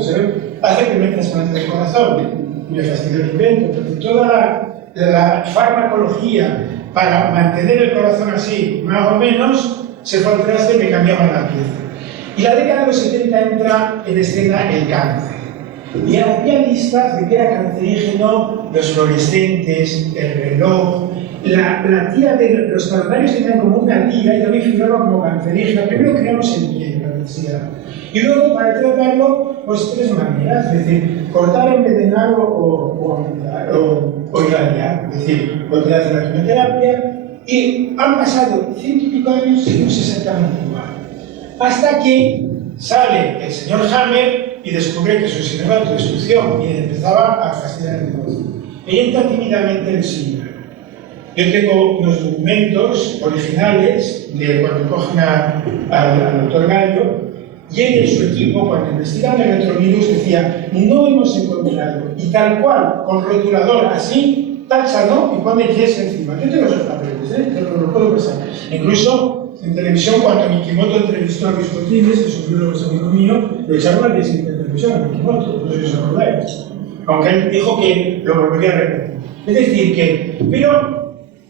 hace el primer trasplante del corazón. Y me fastidió el invento, porque toda la farmacología para mantener el corazón así, más o menos, se fue al traste y me cambiaban la pieza. Y la década de los 70 entra en escena el cáncer. Y había listas de que era cancerígeno los fluorescentes, el reloj, la tira de los calendarios tenían como una tira y también figuraba como cancerígeno. Primero creamos el bien, la necesidad. Y luego, para tratarlo, pues 3 maneras, es decir, cortar, envenenar o irradiar, es decir, o te hace la quimioterapia. Y han pasado 100 y pico años y seguimos exactamente igual. Hasta que sale el señor Hammer y descubre que es un sistema de autodestrucción y empezaba a fastidiar el negocio. Y entra tímidamente en el síndrome. Yo tengo unos documentos originales de cuando cogen al doctor Gallo, y él y su equipo, cuando investigaban el retrovirus, decía: no hemos encontrado, y tal cual, con rotulador así, tacha no y pone yes encima. Yo tengo esos papeles, pero lo puedo pasar. Incluso en televisión, cuando Mikimoto entrevistó a Luis Botines, que es un biólogo amigo mío, lo echaron al día siguiente en televisión a Mikimoto, no sé si os acordáis. Aunque él dijo que lo volvería a repetir. Es decir, que, pero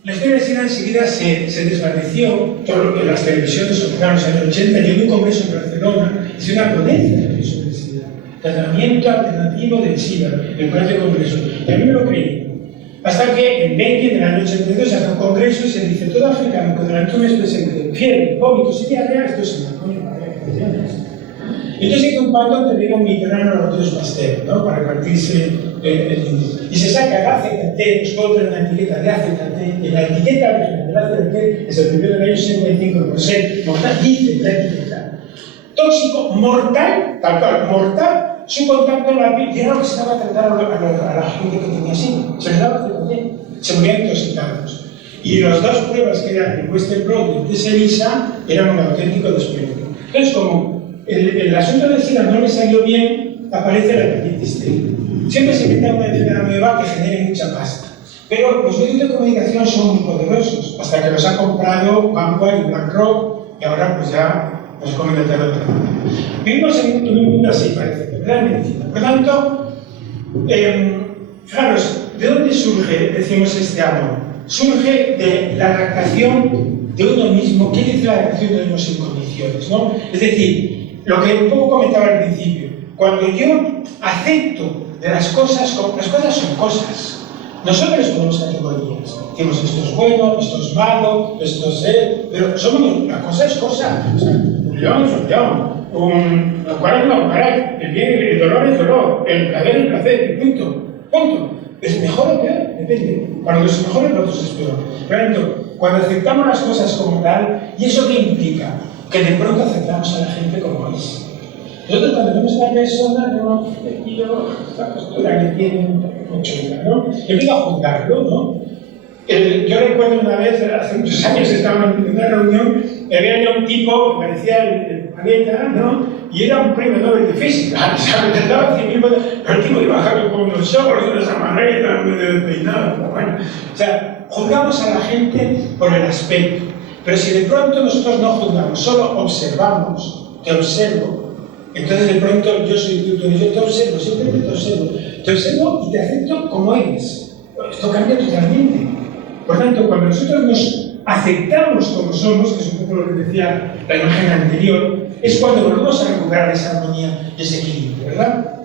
la historia de Sina enseguida se desvaneció, todo lo que las televisiones ocurrieron en los años 80. Yo en un congreso en Barcelona hice una ponencia sobre el SIDA, tratamiento alternativo del SIDA, en el congreso, y a mí me lo creí. Hasta que en 20, en el año 82, se hace un congreso y se dice: todo africano con anatomias presente, fiebre, vómitos y diarrea, esto es una coña, entonces hizo un pacto entre Reagan Mitterrand y los laboratorios Pasteur, ¿no? Para repartirse el dinero. Y se saca el AZT, nos compra una etiqueta de AZT, y la etiqueta original del AZT es el primero del año 65 por ser mortal, dice la etiqueta. Tóxico, mortal, tal cual, mortal, su contacto en la piel, y era lo que se daba a tratar a la gente que tenía así, se les daba también, se morían intoxicados. Y las 2 pruebas que eran el Western Blot y el TSLISA eran un auténtico despliegue. Entonces, como el asunto del SIDA no le salió bien, aparece la hepatitis C. Siempre se inventa una enfermedad nueva que genere mucha pasta. Pero los medios de comunicación son muy poderosos, hasta que los ha comprado Vanguard y BlackRock, y ahora pues ya nos comen el terror. Vivimos en un mundo así, parece, ¿verdad? Medicina. Por tanto, fijaros, ¿de dónde surge, decimos, este amor? Surge de la adaptación de uno mismo. ¿Qué dice la adaptación de uno sin condiciones, no? Es decir, lo que un poco comentaba al principio, cuando yo acepto de las cosas son cosas. Nosotros ponemos categorías. Decimos, esto es bueno, esto es malo, esto es pero somos, la cosa es cosa. O sea, un león es un león, un cuaral es un cuaral, el dolor es dolor, el placer es placer, y punto. ¿Es mejor o peor? Depende. Para los es mejor, para otros es peor. Por ejemplo, cuando aceptamos las cosas como tal, ¿y eso qué implica? Que de pronto aceptamos a la gente como es. Nosotros cuando vemos a una persona, no, esta postura que tiene mucho, ¿no? Yo empiezo a juzgarlo, ¿no? Yo recuerdo una vez, hace muchos años, estaba en una reunión, y había un tipo que parecía el planeta, ¿no? Y era un premio Nobel de física, ¿sabes? Trataba 100.000 cosas, pero el tipo iba con unos shorts, unas amarretas, medio despeinado, bueno. O sea, juzgamos a la gente por el aspecto, pero si de pronto nosotros no juzgamos, solo observamos, te observo, entonces de pronto yo te observo, simplemente te observo y te acepto como eres. Esto cambia totalmente. Por tanto, cuando nosotros nos aceptamos como somos, que es un poco lo que decía la imagen anterior, es cuando volvemos a recuperar esa armonía y ese equilibrio, ¿verdad?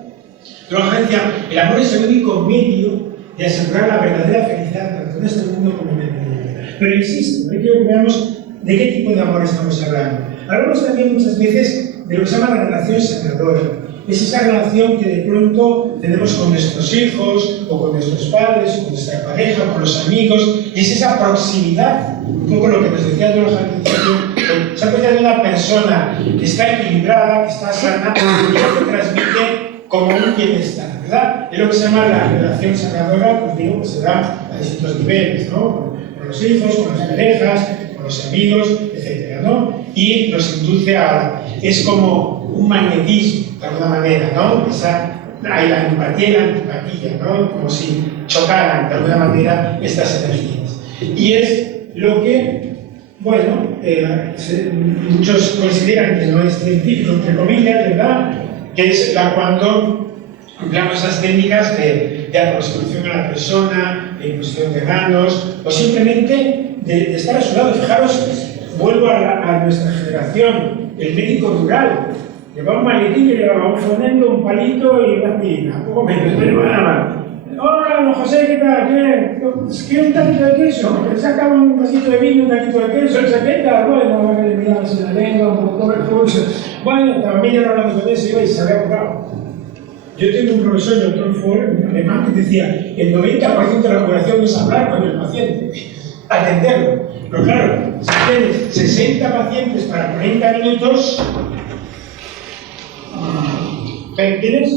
Luego decía, el amor es el único medio de asegurar la verdadera felicidad tanto en este mundo como en el mundo. Pero insisto, quiero que veamos de qué tipo de amor estamos hablando. Hablamos también muchas veces de lo que se llama la relación sanadora. Es esa relación que de pronto tenemos con nuestros hijos, o con nuestros padres, o con nuestra pareja, o con los amigos, y es esa proximidad, un poco lo que nos decía Dolores al principio, se aprecia de una persona que está equilibrada, que está sana, y que transmite como un bienestar, ¿verdad? Es lo que se llama la relación sanadora, pues digo, que se da a distintos niveles, ¿no? Con los hijos, con las parejas, con los amigos, etcétera, ¿no? Y nos induce a... es como un magnetismo, de alguna manera, ¿no? Hay la empatía y la antipatía, ¿no? Como si chocaran, de alguna manera, estas energías. Y es lo que, bueno, muchos consideran que no es científico, entre comillas, ¿verdad? Que es cuando empleamos esas técnicas de aproximación a la persona, de imposición de manos, o simplemente de estar a su lado. Fijaros, vuelvo a nuestra generación, el médico rural, llevaba un maletín que llevaba un fonendo, un palito y una aspirina, poco menos, pero nada más. Hola, don José, ¿qué tal? ¿Quiere un taquito de queso? ¿Le saca un vasito de vino, un taquito de queso? ¿El chaqueta? Bueno, le miramos en la lengua, un poco de pulso. Bueno, también ya no hablamos de eso y se había curado. Yo tengo un profesor, el doctor Ford, un alemán, que decía el 90% de la curación es hablar con el paciente, atenderlo. Pero claro, si tienes 60 pacientes para 40 minutos, ¿tienes?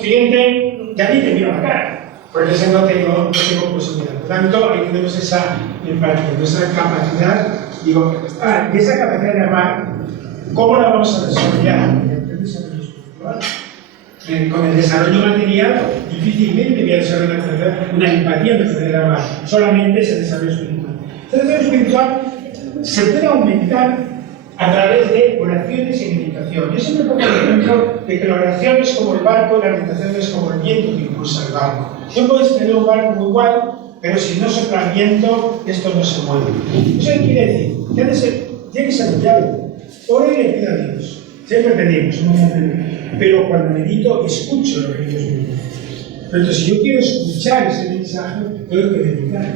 Siguiente, ya ni te miro la cara, porque ese no tengo posibilidad. Por tanto, ahí tenemos esa empatía, esa capacidad, digo, esa capacidad de amar, ¿cómo la vamos a desarrollar? Con el desarrollo material, difícilmente voy a desarrollar una empatía de poder amar, solamente ese desarrollo espiritual. El desarrollo espiritual se puede aumentar a través de oraciones y meditación. Yo siempre pongo el ejemplo de que la oración es como el barco y la meditación es como el viento que impulsa el barco. Tú puedes tener un barco muy guapo, pero si no sopla el viento, esto no se mueve. Eso quiere decir, tiene que ser llave. Oro y le pido a Dios. Siempre pedimos, pero cuando medito, escucho lo que Dios me dice. Pero si yo quiero escuchar ese mensaje, tengo que meditar.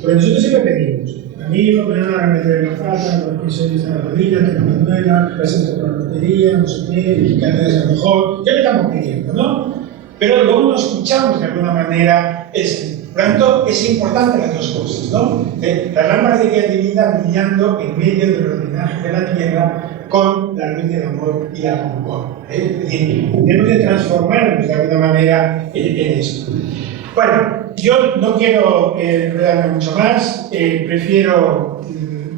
Porque nosotros siempre pedimos. A mi hijo me da me duele la falta, porque se dice la rodilla, que no me duela, presento por la lotería, no sé qué, que antes es mejor. Ya le estamos pidiendo, ¿no? Pero luego no escuchamos de alguna manera ese. Por lo tanto, es importante las dos cosas, ¿no? Las lámparas de guía divina brillando en medio del ordinaje de la tierra con la luz del amor y la concordia. Es decir, tenemos que transformarnos de alguna manera en esto. Bueno, yo no quiero enredarme mucho más, prefiero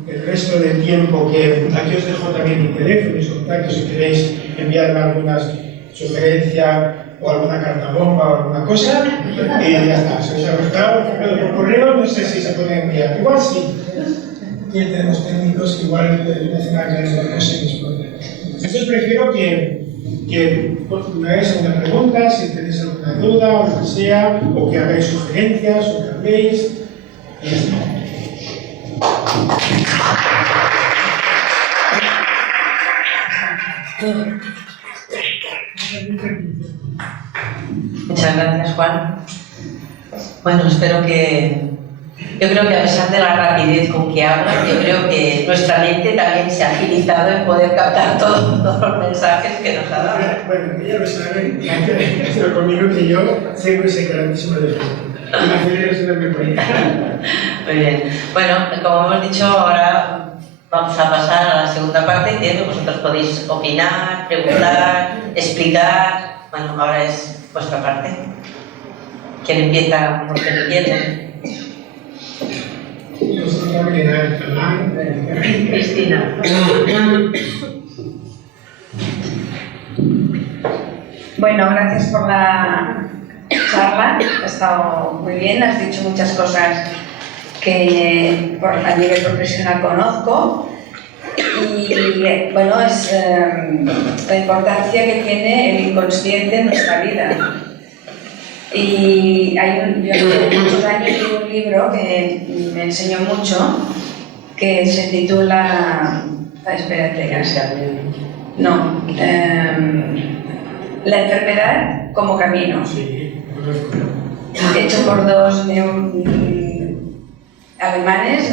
el resto del tiempo que aquí os dejo también mi teléfono, mis contactos, si queréis enviarme algunas sugerencias o alguna carta bomba o alguna cosa, y ya está. Si os ha gustado, por correo, no sé si se puede enviar. Igual sí. que tenemos técnicos igual me hacen aclarar cosas y responder. Entonces prefiero que me hagáis alguna pregunta, si tenéis alguna duda o lo que sea, o que hagáis sugerencias, o que habléis. Y ya está. Muchas gracias, Juan. Bueno, espero que... Yo creo que a pesar de la rapidez con que habla, yo creo que nuestra mente también se ha agilizado en poder captar todos los mensajes que nos ha dado. Bueno, ella lo sabe, pero conmigo que yo siempre sé grandísimo de esto. Y me acelero si no me cuenta. Muy bien. Bueno, como hemos dicho, ahora vamos a pasar a la segunda parte, que vosotros podéis opinar, preguntar, explicar. Bueno, ahora es vuestra parte. ¿Quién empieza por qué quiere? Cristina. Bueno, gracias por la charla, ha estado muy bien, has dicho muchas cosas que a nivel profesional conozco y bueno, es la importancia que tiene el inconsciente en nuestra vida. Y yo hace muchos años leí un libro que me enseñó mucho, que se titula... No, La enfermedad como camino. Hecho por dos alemanes,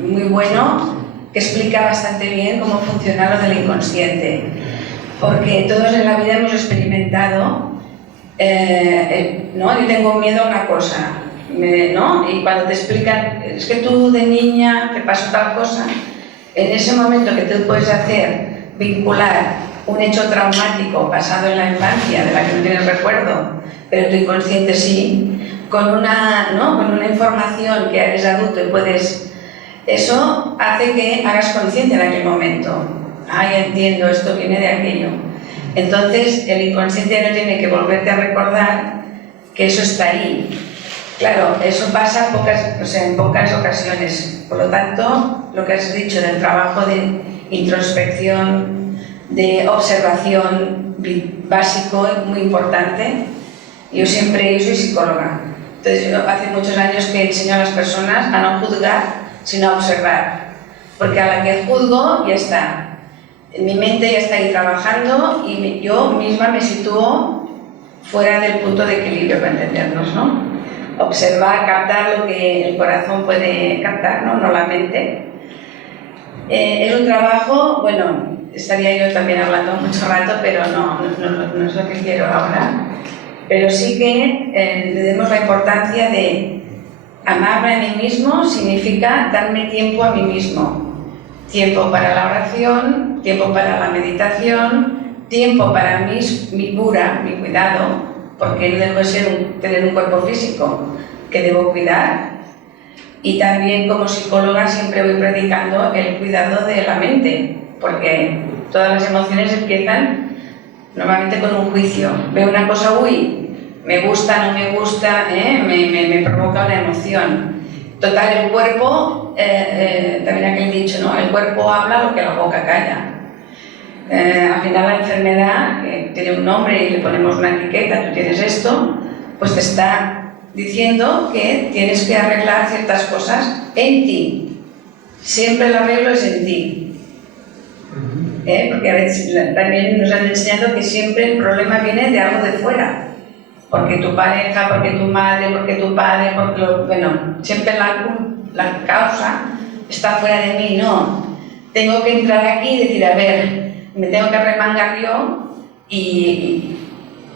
muy bueno, que explica bastante bien cómo funciona lo del inconsciente. Porque todos en la vida hemos experimentado, ¿no? Yo tengo miedo a una cosa, ¿no? Y cuando te explican, es que tú de niña te pasó tal cosa, en ese momento que tú puedes hacer, vincular un hecho traumático pasado en la infancia, de la que no tienes recuerdo, pero tu inconsciente sí, con una información que eres adulto y puedes... Eso hace que hagas conciencia en aquel momento. Ay, entiendo, esto viene de aquello. Entonces, el inconsciente no tiene que volverte a recordar que eso está ahí. Claro, eso pasa en pocas ocasiones. Por lo tanto, lo que has dicho del trabajo de introspección, de observación básico, es muy importante. Yo soy psicóloga. Entonces, yo hace muchos años que enseño a las personas a no juzgar, sino a observar. Porque a la que juzgo, ya está. Mi mente ya está ahí trabajando y yo misma me sitúo fuera del punto de equilibrio, para entendernos, ¿no? Observar, captar lo que el corazón puede captar, no la mente. Es un trabajo, bueno, estaría yo también hablando mucho rato, pero no es lo que quiero ahora. Pero sí que le demos la importancia de amarme a mí mismo, significa darme tiempo a mí mismo. Tiempo para la oración, tiempo para la meditación, tiempo para mi cura, mi cuidado, porque no dejo de tener un cuerpo físico que debo cuidar. Y también como psicóloga siempre voy predicando el cuidado de la mente, porque todas las emociones empiezan normalmente con un juicio. Veo una cosa, uy, me gusta, no me gusta, me provoca una emoción. Total, el cuerpo, también aquel dicho, ¿no? El cuerpo habla lo que la boca calla. Al final la enfermedad, que tiene un nombre y le ponemos una etiqueta, tú tienes esto, pues te está diciendo que tienes que arreglar ciertas cosas en ti. Siempre el arreglo es en ti. Porque a veces también nos han enseñado que siempre el problema viene de algo de fuera. Porque tu pareja, porque tu madre, porque tu padre, bueno, siempre la causa está fuera de mí, no. Tengo que entrar aquí y decir, a ver, me tengo que remangar yo y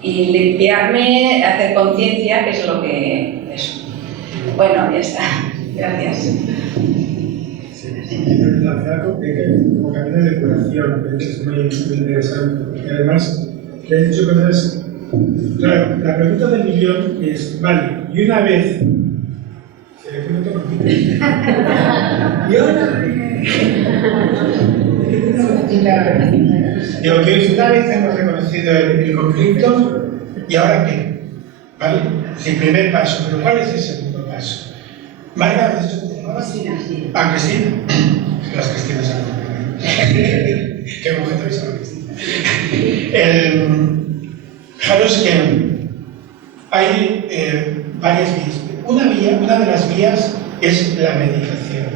limpiarme, hacer conciencia, que es lo que es. Bueno, ya está. Gracias. Como camino de curación, que es muy interesante. Y además, le he dicho cosas. Claro, la pregunta del millón es, vale, y una vez... ¿Se le pregunto por ti? ¿Y ahora? Digo, que una vez hemos reconocido el conflicto, ¿y ahora qué? ¿Vale? Es el primer paso, pero ¿cuál es el segundo paso? Marga, ¿has dicho que te llamabas? Cristina. Ah, Cristina. las cristianas se acompañan. Qué mujer te avisa la Cristina. Fijaros que hay varias vías. Una de las vías es la meditación.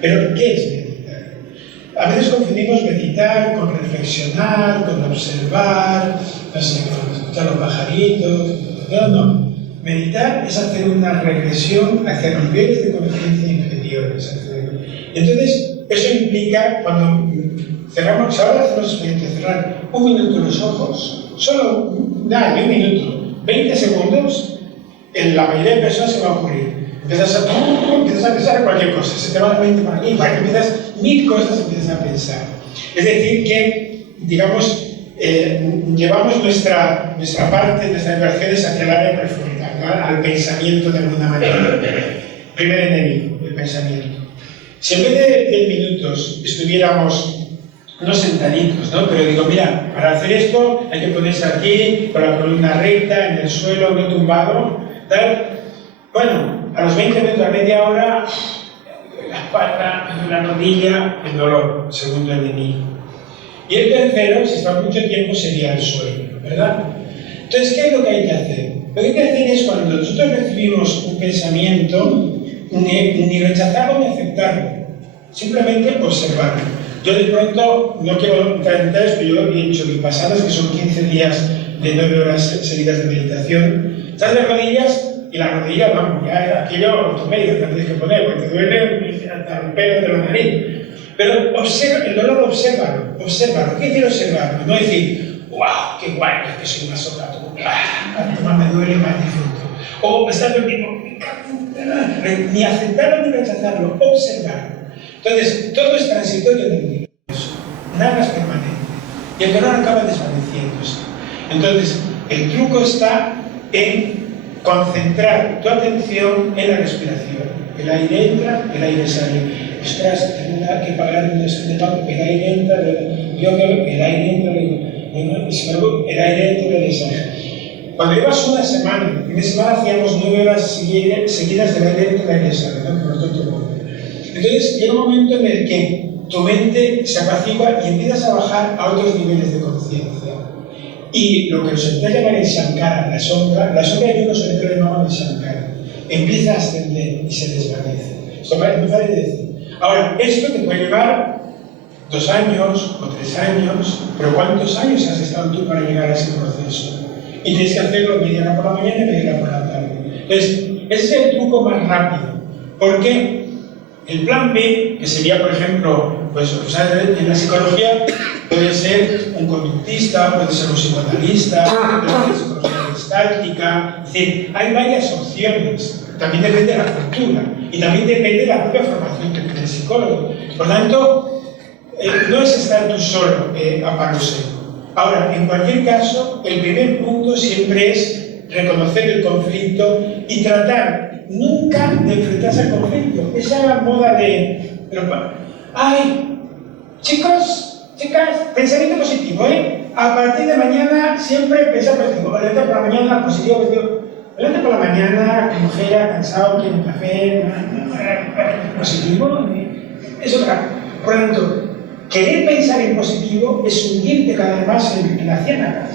¿Pero qué es meditar? A veces confundimos meditar con reflexionar, con observar, no sé, con escuchar los pajaritos. No. Meditar es hacer una regresión hacia niveles de conciencia inferiores. Entonces, eso implica, cuando cerramos, ahora hacemos el experimento, cerrar un minuto los ojos, solo nada, un minuto, 20 segundos, en la mayoría de personas se va a ocurrir. Empiezas a pensar en cualquier cosa, se te va la mente para aquí, empiezas mil cosas, empiezas a pensar. Es decir, que, digamos, llevamos nuestra parte, nuestras vibraciones hacia el área profunda, ¿no? Al pensamiento de alguna manera. Primer enemigo, el pensamiento. Si en vez de 10 minutos estuviéramos, no sentaditos, ¿no? Pero digo, mira, para hacer esto hay que ponerse aquí, con la columna recta, en el suelo, no tumbado, tal. Bueno, a los 20 minutos, a media hora, la espalda, la rodilla, el dolor, segundo enemigo. Y el tercero, si está mucho tiempo, sería el sueño, ¿verdad? Entonces, ¿qué es lo que hay que hacer? Lo que hay que hacer es, cuando nosotros recibimos un pensamiento, ni rechazarlo ni aceptarlo, simplemente observarlo. Yo de pronto, no quiero entrar en detalles, pero yo he hecho pasadas, que son 15 días de 9 horas seguidas de meditación. Estás de rodillas y la rodilla, vamos, ya aquello ortopédico que tienes que poner, porque te duele hasta el pelo de la nariz. Pero observa, el dolor, obsérvalo. ¿Qué quiere decir observarlo? No decir, wow, qué guay, es que soy una sola, cuanto más me duele, más disfruto. O estar el tipo, ni aceptarlo ni rechazarlo, observarlo. Entonces, todo es transitorio del universo, nada es permanente. Y el dolor acaba desvaneciéndose. Entonces, el truco está en concentrar tu atención en la respiración. El aire entra, el aire sale. Ostras, tengo que pagar el aire entra, el aire entra, el aire entra, Cuando llevas una semana, en una semana hacíamos 9 horas seguidas del aire entra, el aire sale, ¿no? Entonces llega un momento en el que tu mente se apacigua y empiezas a bajar a otros niveles de conciencia. Y lo que los orientales llaman el Shankara, la sombra de los orientales llaman el Shankara, empieza a ascender y se desvanece. Esto parece muy fácil de decir. Ahora, esto te puede llevar 2 años o 3 años, pero ¿cuántos años has estado tú para llegar a ese proceso? Y tienes que hacerlo media hora por la mañana y media hora por la tarde. Entonces, ese es el truco más rápido. Porque el plan B, que sería, por ejemplo, pues, en la psicología, puede ser un conductista, puede ser un psicoanalista, puede ser psicología gestáltica. Es decir, hay varias opciones. También depende de la cultura y también depende de la propia formación del psicólogo. Por tanto, no es estar tú solo a palo seco. Ahora, en cualquier caso, el primer punto siempre es reconocer el conflicto y tratar nunca de enfrentarse al conflicto. Esa moda de... ¡Ay! Chicos, chicas, pensamiento positivo, ¿eh? A partir de mañana siempre pensar positivo. Levantar por la mañana, positivo. Levantar por la mañana, con flojera, cansado, quiero un café, positivo. Es otra. Por lo tanto, querer pensar en positivo es hundirte cada vez más en la ciénaga.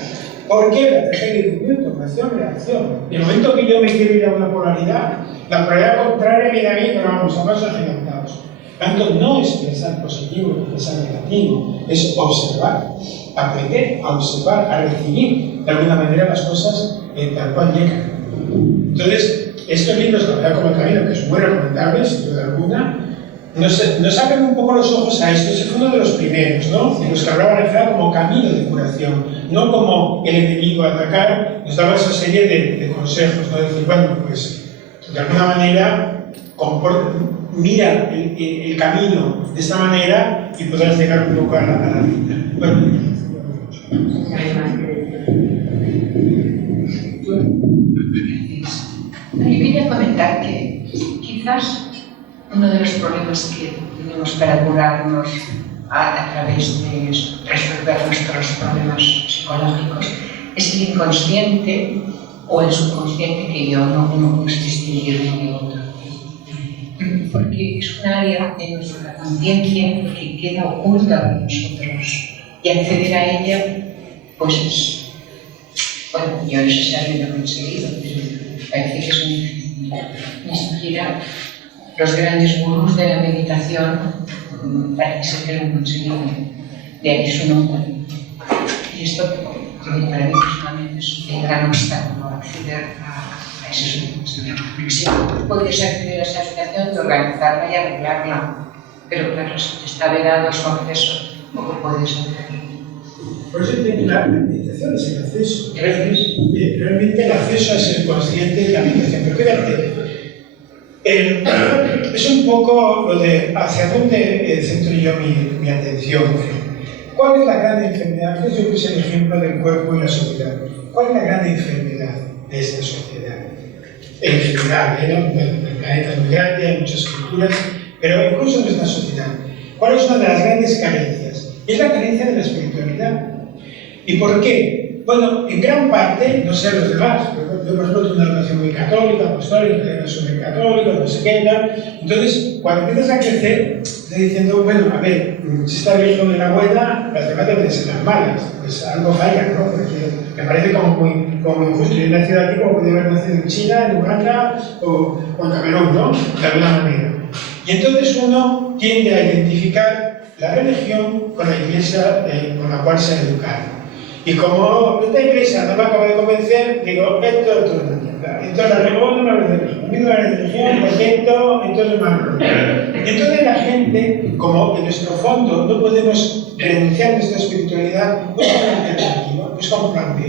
¿Por qué? La tragedia de movimiento, acción-reacción. En el momento que yo me quiero ir a una polaridad, la polaridad contraria viene a mí, pero vamos a pasos agigantados. Tanto no es pensar positivo ni pensar negativo, es observar, aprender a observar, a recibir de alguna manera las cosas tal cual llegan. Entonces, estos libros, la verdad, como el camino, que son muy recomendables, sin duda alguna, nos abren un poco los ojos a esto. Ese fue uno de los primeros, ¿no? De los que hablaba Alejandra como camino de curación, no como el enemigo a atacar. Nos daba esa serie de consejos, ¿no? Decir, bueno, pues de alguna manera mira el camino de esta manera y podrás llegar un poco a la vida. Bueno, yo quería comentar que quizás uno de los problemas que tenemos para curarnos a través de resolver nuestros problemas psicológicos es el inconsciente o el subconsciente, que yo no es distinguir uno de otro. porque es un área de nuestra conciencia que queda oculta de nosotros y acceder a ella, pues es, bueno, yo no sé si alguien lo ha conseguido, pero parece que es muy difícil. Ni siquiera los grandes gurús de la meditación parece que lo han conseguido, de ahí su nombre. Y esto, para mí personalmente, es un gran obstáculo acceder a esos mundos. Si tú puedes acceder a esa situación, de organizarla y arreglarla, pero claro, si está vedado su acceso, poco puedes hacer. Por eso la meditación es el acceso. Realmente el acceso a ser consciente de la meditación. Pero fíjate, es un poco lo de hacia dónde centro yo mi atención. ¿Cuál es la gran enfermedad? Yo creo que es el ejemplo del cuerpo y la sociedad. ¿Cuál es la gran enfermedad de esta sociedad? En general, ¿no? El planeta es muy grande, hay muchas culturas, pero incluso en nuestra sociedad. ¿Cuál es una de las grandes carencias? Es la carencia de la espiritualidad. ¿Y por qué? Bueno, en gran parte, no sé los demás, pero yo por ejemplo tengo una educación muy católica, apostólica, soy católico, no sé qué, tal. Entonces, cuando empiezas a crecer, estás diciendo, bueno, a ver, si está viejo de la buena, las demás deben ser las malas. Pues algo falla, ¿no? Porque me parece como muy injusto. Yo he nacido aquí como podría haber nacido en China, en Uganda o en Camerún, ¿no? De alguna manera. Y entonces uno tiende a identificar la religión con la iglesia con la cual se ha educado. Y como esta iglesia no me acaba de convencer, digo, esto es una mierda. Entonces la religión no me religión. A mí no la religión, contento, entonces más Entonces la gente, como en nuestro fondo no podemos renunciar a nuestra espiritualidad, busca una alternativa, busca un plan B.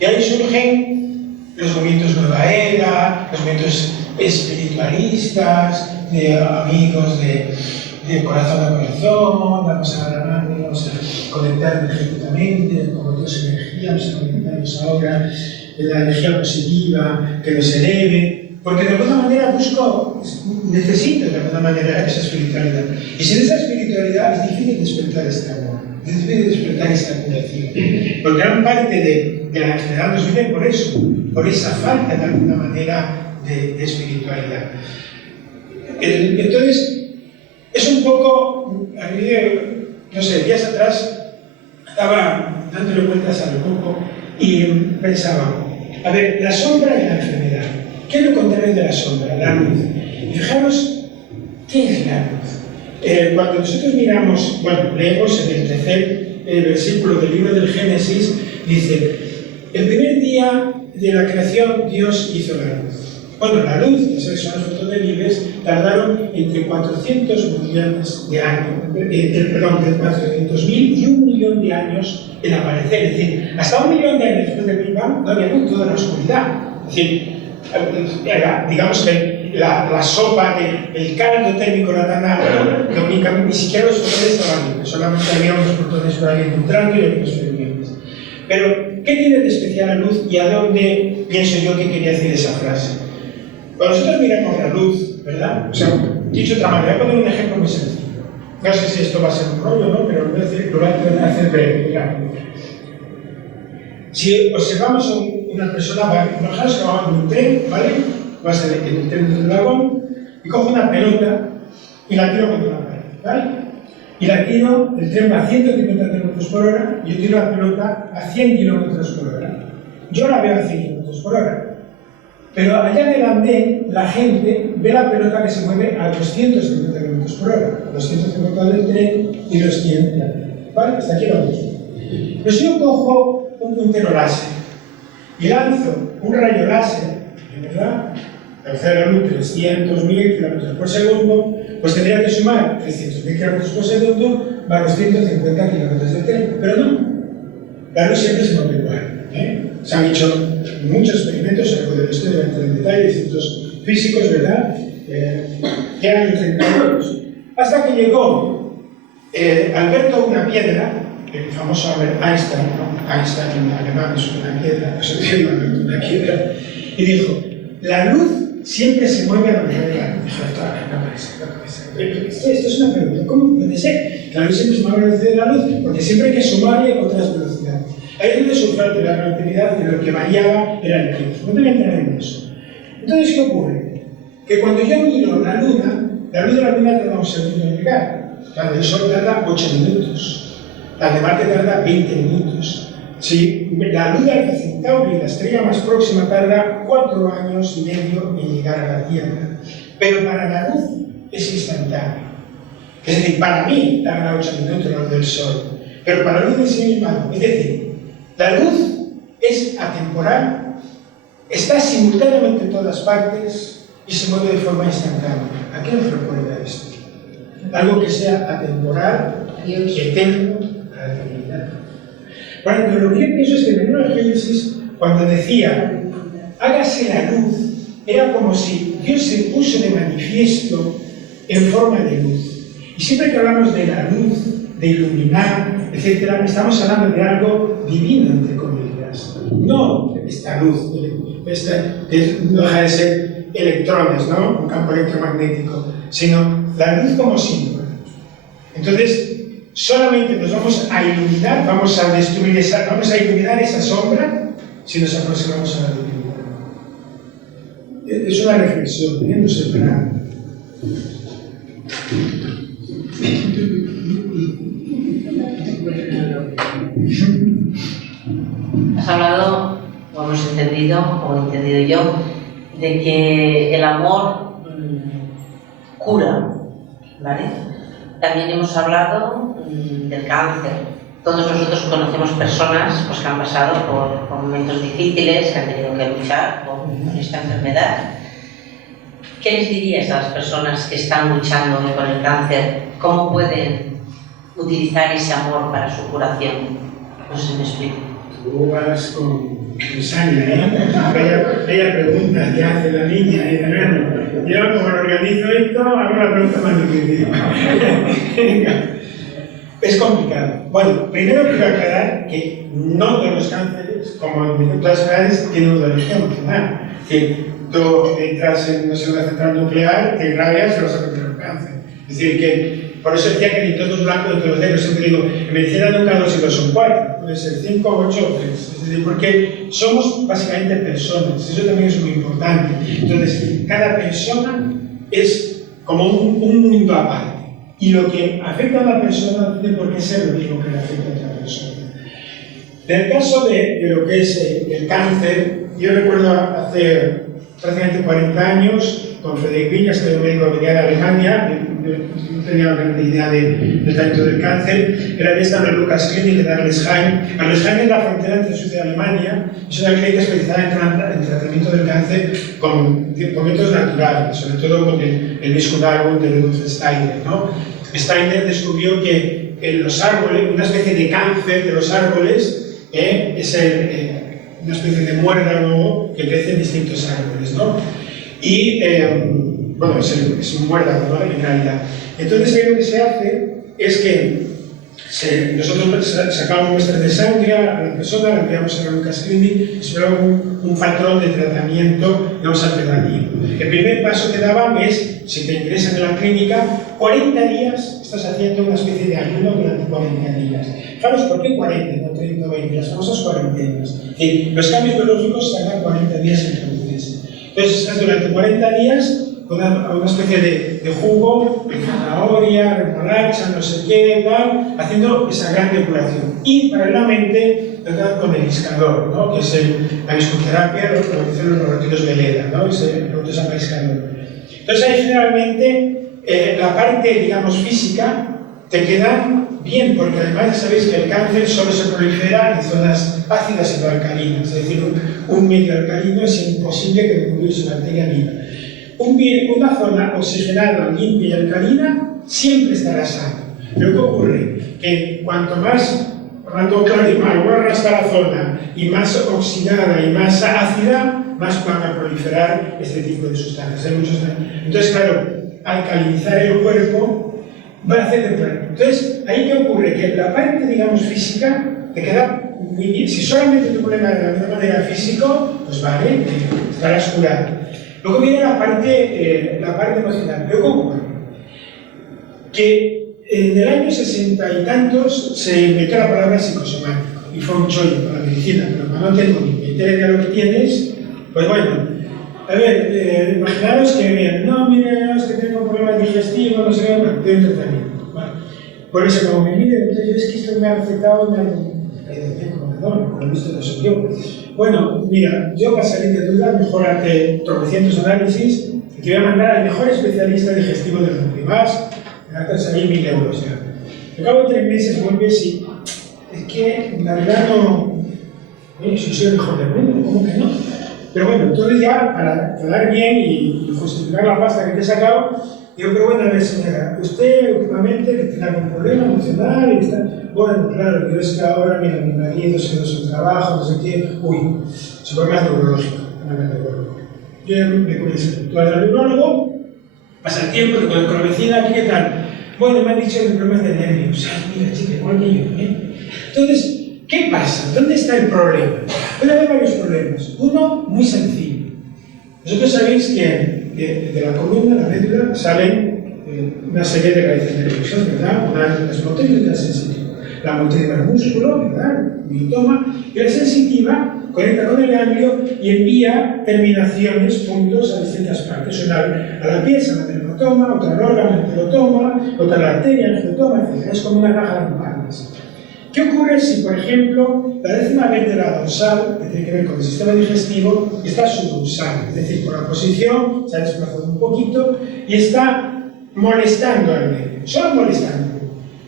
Y ahí surgen los movimientos Nueva Era, los movimientos espiritualistas, de amigos de corazón a corazón, vamos a dar la mano, vamos a conectar energéticamente, como dos energías, vamos a conectarnos ahora en la energía positiva, que nos eleve, porque de alguna manera necesito de alguna manera esa espiritualidad. Y sin esa espiritualidad es difícil despertar esta amor, es difícil despertar esta curación. Porque gran parte de la enfermedad nos viene por eso, por esa falta de alguna manera de espiritualidad. Entonces, es un poco, a mí, no sé, días atrás estaba dándole vueltas a lo poco y pensaba, a ver, la sombra y la enfermedad. ¿Qué es lo contrario de la sombra? La luz. Y fijaros, ¿qué es la luz? Cuando nosotros miramos, bueno, leemos en el tercer versículo del libro del Génesis, dice, el primer día de la creación Dios hizo la luz. Bueno, la luz, que son las fotonelives, tardaron entre 400 millones de años, perdón, entre 400.000 y 1 millón de años en aparecer. Es decir, hasta 1 millón de años después del Big Bang no había luz, toda la oscuridad. Es decir, digamos que la sopa, el caldo térmico era tan alto que únicamente ni siquiera los fotones estaban libres, solamente había unos protones por ahí entrando y otros fervientes. Pero, ¿qué tiene de especial la luz y a dónde pienso yo que quería decir esa frase? Cuando nosotros miramos la luz, ¿verdad? O sea, dicho de otra manera, voy a poner un ejemplo muy sencillo. No sé si esto va a ser un rollo, ¿no? Pero lo voy a intentar hacer breve. Si observamos a una persona, imaginaos que vamos en un tren, ¿vale? Vas en el tren del vagón y cojo una pelota y la tiro contra la pared, ¿vale? Y la tiro, el tren va a 150 km por hora y yo tiro la pelota a 100 km por hora. Yo la veo a 100 km por hora. Pero allá en el andén, la gente ve la pelota que se mueve a 250 km por hora. 250 del tren y los 100. ¿Vale? Hasta aquí lo mismo. Pero si yo cojo un puntero láser y lanzo un rayo láser, ¿verdad? A velocidad de la luz 300.000 km por segundo, pues tendría que sumar 300.000 km por segundo más los 150 km del tren. Pero no. La luz siempre se mueve igual. Se han hecho muchos experimentos, se puede estudiar en detalle, distintos físicos, ¿verdad? Que han intentado hasta que llegó Alberto una piedra, el famoso Albert Einstein, ¿no? Einstein en alemán es una piedra, eso tiene una piedra, y dijo, la luz siempre se mueve a la velocidad de la luz. Dijo, no puede ser. Esto es una pregunta, ¿cómo puede ser? La luz siempre se mueve a la velocidad de la luz, porque siempre hay que sumarle otras velocidades. Ahí es donde surgió de la relatividad y lo que variaba era el tiempo. No te voy a entrar en eso. Entonces, ¿qué ocurre? Que cuando yo miro la luna, la luz de la luna tarda un segundo en llegar. La del sol tarda 8 minutos. La de Marte tarda 20 minutos. Si la luz de Alfa Centauri, la estrella más próxima, tarda 4 años y medio en llegar a la Tierra. Pero para la luz es instantáneo. Es decir, para mí tarda 8 minutos la luz del Sol, pero para la luz en sí misma no. Es decir, la luz es atemporal, está simultáneamente en todas partes y se mueve de forma instantánea. ¿A qué nos recuerda esto? Algo que sea atemporal y eterno a la eternidad. Bueno, pero lo que yo pienso es que en el libro de Génesis, cuando decía hágase la luz, era como si Dios se puso de manifiesto en forma de luz. Y siempre que hablamos de la luz, de iluminar, etc., estamos hablando de algo divino, entre comillas. No esta luz, que no deja de ser electrones, ¿no? Un campo electromagnético, sino la luz como símbolo. Entonces, solamente nos vamos a iluminar, vamos a iluminar esa sombra si nos aproximamos a la divinidad. Es una reflexión, no sé, para... Has hablado, o hemos entendido, o he entendido yo, de que el amor cura, ¿vale? También hemos hablado del cáncer. Todos nosotros conocemos personas pues, que han pasado por momentos difíciles, que han tenido que luchar con esta enfermedad. ¿Qué les dirías a las personas que están luchando con el cáncer? ¿Cómo pueden utilizar ese amor para su curación? No sé si me explico. Tú vas con sangre, ¿eh? Ella pregunta, ¿qué hace la niña? Y bueno, yo como organizo esto, hago la pregunta más difícil. Es complicado. Bueno, primero quiero aclarar que no todos los cánceres, como en todas las edades, tienen una origen emocional. Que tú entras en una central nuclear, te irradias y vas a tener un cáncer. Es decir, que por eso decía que ni todo es blanco ni todo es negro. Siempre digo, en medicina nunca 2 y 2 son 4, puede ser 5, 8 o 3. Es decir, porque somos básicamente personas, eso también es muy importante. Entonces, cada persona es como un mundo aparte. Y lo que afecta a la persona no tiene por qué ser lo mismo que le afecta a otra persona. En el caso de lo que es el cáncer, yo recuerdo hace prácticamente 40 años, con Frederick Villas, que era un médico que venía de Alemania, no tenía una gran idea del tratamiento del cáncer, era había estado en el Lucas Clinic de Arlesheim. Arlesheim es la frontera entre Suiza y Alemania, es una clínica especializada en tratamiento del cáncer con métodos naturales, sobre todo con el Biscuit de Rudolf Steiner, ¿no? Steiner descubrió que en los árboles, una especie de cáncer de los árboles, es una especie de muérdago que crece en distintos árboles, ¿no? Y, bueno, es un muérdago, ¿no? En realidad. Entonces, ahí lo que se hace es que nosotros sacamos muestras de sangre a la persona, la enviamos a la Lucas Clinic, esperamos un patrón de tratamiento, vamos al tratamiento. El primer paso que daban es, si te ingresan en la clínica, 40 días estás haciendo una especie de ayuno durante 40 días. Fijaros, ¿por qué 40, no 30 o 20? Las famosas cuarentenas. Los cambios biológicos tardan 40 días en producirse. Entonces, estás durante 40 días con una especie de jugo, de zanahoria, remolacha, no sé qué, tal, haciendo esa gran depuración. Y paralelamente tratan con el iscador, ¿no? Que es la viscoterapia, lo que dicen los laboratorios Veleda, ¿no? Ese producto se llama iscador. Entonces ahí generalmente la parte, digamos, física te queda bien, porque además ya sabéis que el cáncer solo se prolifera en zonas ácidas y no alcalinas, es decir, un medio alcalino es imposible que recubrirse una bacteria viva. Una zona oxigenada, limpia y alcalina siempre estará sana. Pero ¿qué ocurre? Que cuanto más guarra está la zona y más oxidada y más ácida, más van a proliferar este tipo de sustancias. Hay muchos... Entonces, claro, alcalinizar el cuerpo va a hacer depurar. Entonces, ¿ahí qué ocurre? Que la parte, digamos, física te queda muy bien. Si solamente tu problema de la misma manera físico, pues vale, estarás curado. Luego viene la parte emocional. ¿Qué ocurre? Que en el año 60 y tantos se inventó la palabra psicosomático y fue un chollo para la medicina, pero cuando no tengo ni idea de lo que tienes, pues bueno, A ver, imaginaros que bien, no, mire, es que tengo problemas digestivos, no sé qué, bueno, tengo un tratamiento. Vale. Por eso, como me mire, entonces yo es que esto me ha recetado, me ha caído bien, como lo he visto, no soy yo. Bueno, mira, yo para salir de duda, mejorarte tropecientos análisis, y te voy a mandar al mejor especialista digestivo del mundo. Y vas, me gastas ahí 1.000 euros ya. Al cabo de 3 meses vuelves y es que la verdad no. Si soy el mejor del mundo, ¿cómo que no? Pero bueno, entonces ya para quedar bien y justificar la pasta que te he sacado, digo, pero bueno, a ver, señora, usted últimamente que tiene algún problema emocional y está. Bueno, claro, yo es que ahora, mira, mi marido se dio su trabajo, no sé qué, su problema es neurológico, no me recuerdo. Yo me comencé, tú vas al neurólogo, pasa el tiempo, te conozco con la vecina, ¿qué tal? Bueno, me han dicho que el problema es de nervios. Ay, mira, chica, igual que yo, ¿eh? Entonces, ¿qué pasa? ¿Dónde está el problema? Bueno, hay varios problemas. Uno, muy sencillo. Vosotros sabéis que de la columna, la médula, salen una serie de raíces nerviosas, ¿verdad? Una es motriz y otra es sensitiva. La motriz va al músculo, ¿verdad? Miotoma, y la sensitiva conecta con el ganglio y envía terminaciones, puntos a distintas partes. Una a la pieza, el hematoma, otra al órgano, el enterotoma, otra a la arteria, el angiotoma, etc. Es como una caja de empalmes. ¿Qué ocurre si, por ejemplo, la décima vértebra dorsal, que tiene que ver con el sistema digestivo, está subdorsal? Es decir, por la posición se ha desplazado un poquito y está molestando al medio, solo molestando.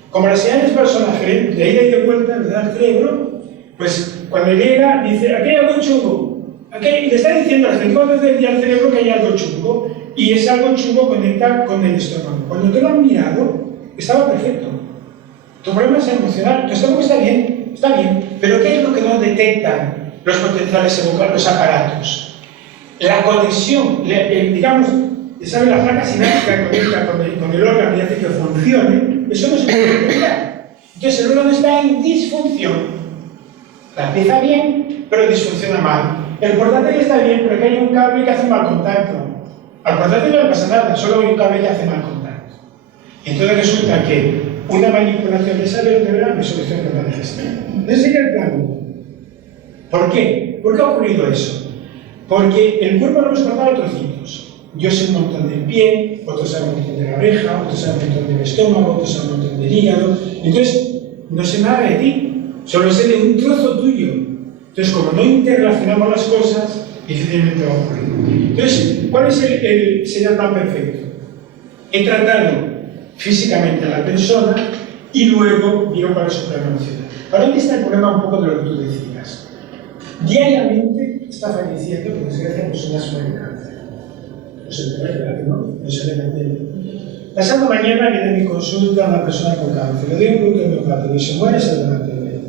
Como las señales personaje de ida y de vuelta, ¿verdad? El cerebro, pues cuando llega, dice, aquí hay algo chungo. Y le está diciendo a las 24 horas del día al cerebro que hay algo chungo, y ese algo chungo conecta con el estómago. Cuando te lo han mirado, estaba perfecto. Tu problema es emocional, tu estómago está bien, pero ¿qué es lo que no detectan los potenciales los aparatos? La conexión, digamos, ¿sabe la placa sináptica que conecta con el órgano y hace que funcione? Eso no se puede detectar. Entonces el órgano está en disfunción. La empieza bien, pero disfunciona mal. El portátil está bien, pero que hay un cable que hace mal contacto. Al portátil no le pasa nada, solo hay un cable que hace mal contacto. Y entonces resulta que una manipulación de esa vértebra me soluciona la digestión. Ese sería el plan. ¿Por qué? ¿Por qué ha ocurrido eso? Porque el cuerpo lo hemos cortado a trocitos. Yo sé un montón del pie, otros saben un montón de la oreja, otros saben un montón del estómago, otros saben un montón del hígado. Entonces, no sé nada de ti, solo sé de un trozo tuyo. Entonces, como no interrelacionamos las cosas, difícilmente va a ocurrir. Entonces, ¿cuál sería el plan perfecto? He tratado físicamente a la persona y luego miro para su plano emocional. ¿Para dónde está el problema un poco de lo que tú decías? Diariamente está falleciendo, por desgracia, personas con cáncer. No se le ve, ¿no? No se le ve. Pasado mañana viene a mi consulta una persona con cáncer. Le doy un producto homeopático y se muere, se levanta de él.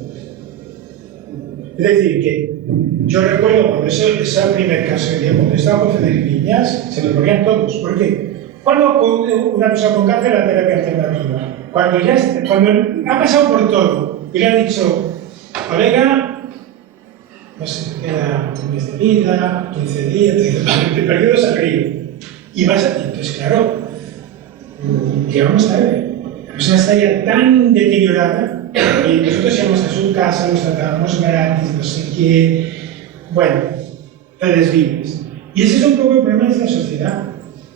Es decir, que yo recuerdo cuando ese primer caso que dio, cuando estaba con Federico Viñas, se me morían todos. ¿Por qué? Cuando una persona con cáncer, la terapia alternativa. Cuando ha pasado por todo y le han dicho, colega, no sé, queda un mes de vida, 15 días, te perdidos al río. Y vas a. Entonces, claro, llegamos tarde. La persona está ya tan deteriorada y nosotros íbamos a su casa, los tratábamos gratis, no sé qué. Bueno, te desvives. Y ese es un poco el problema de esta sociedad.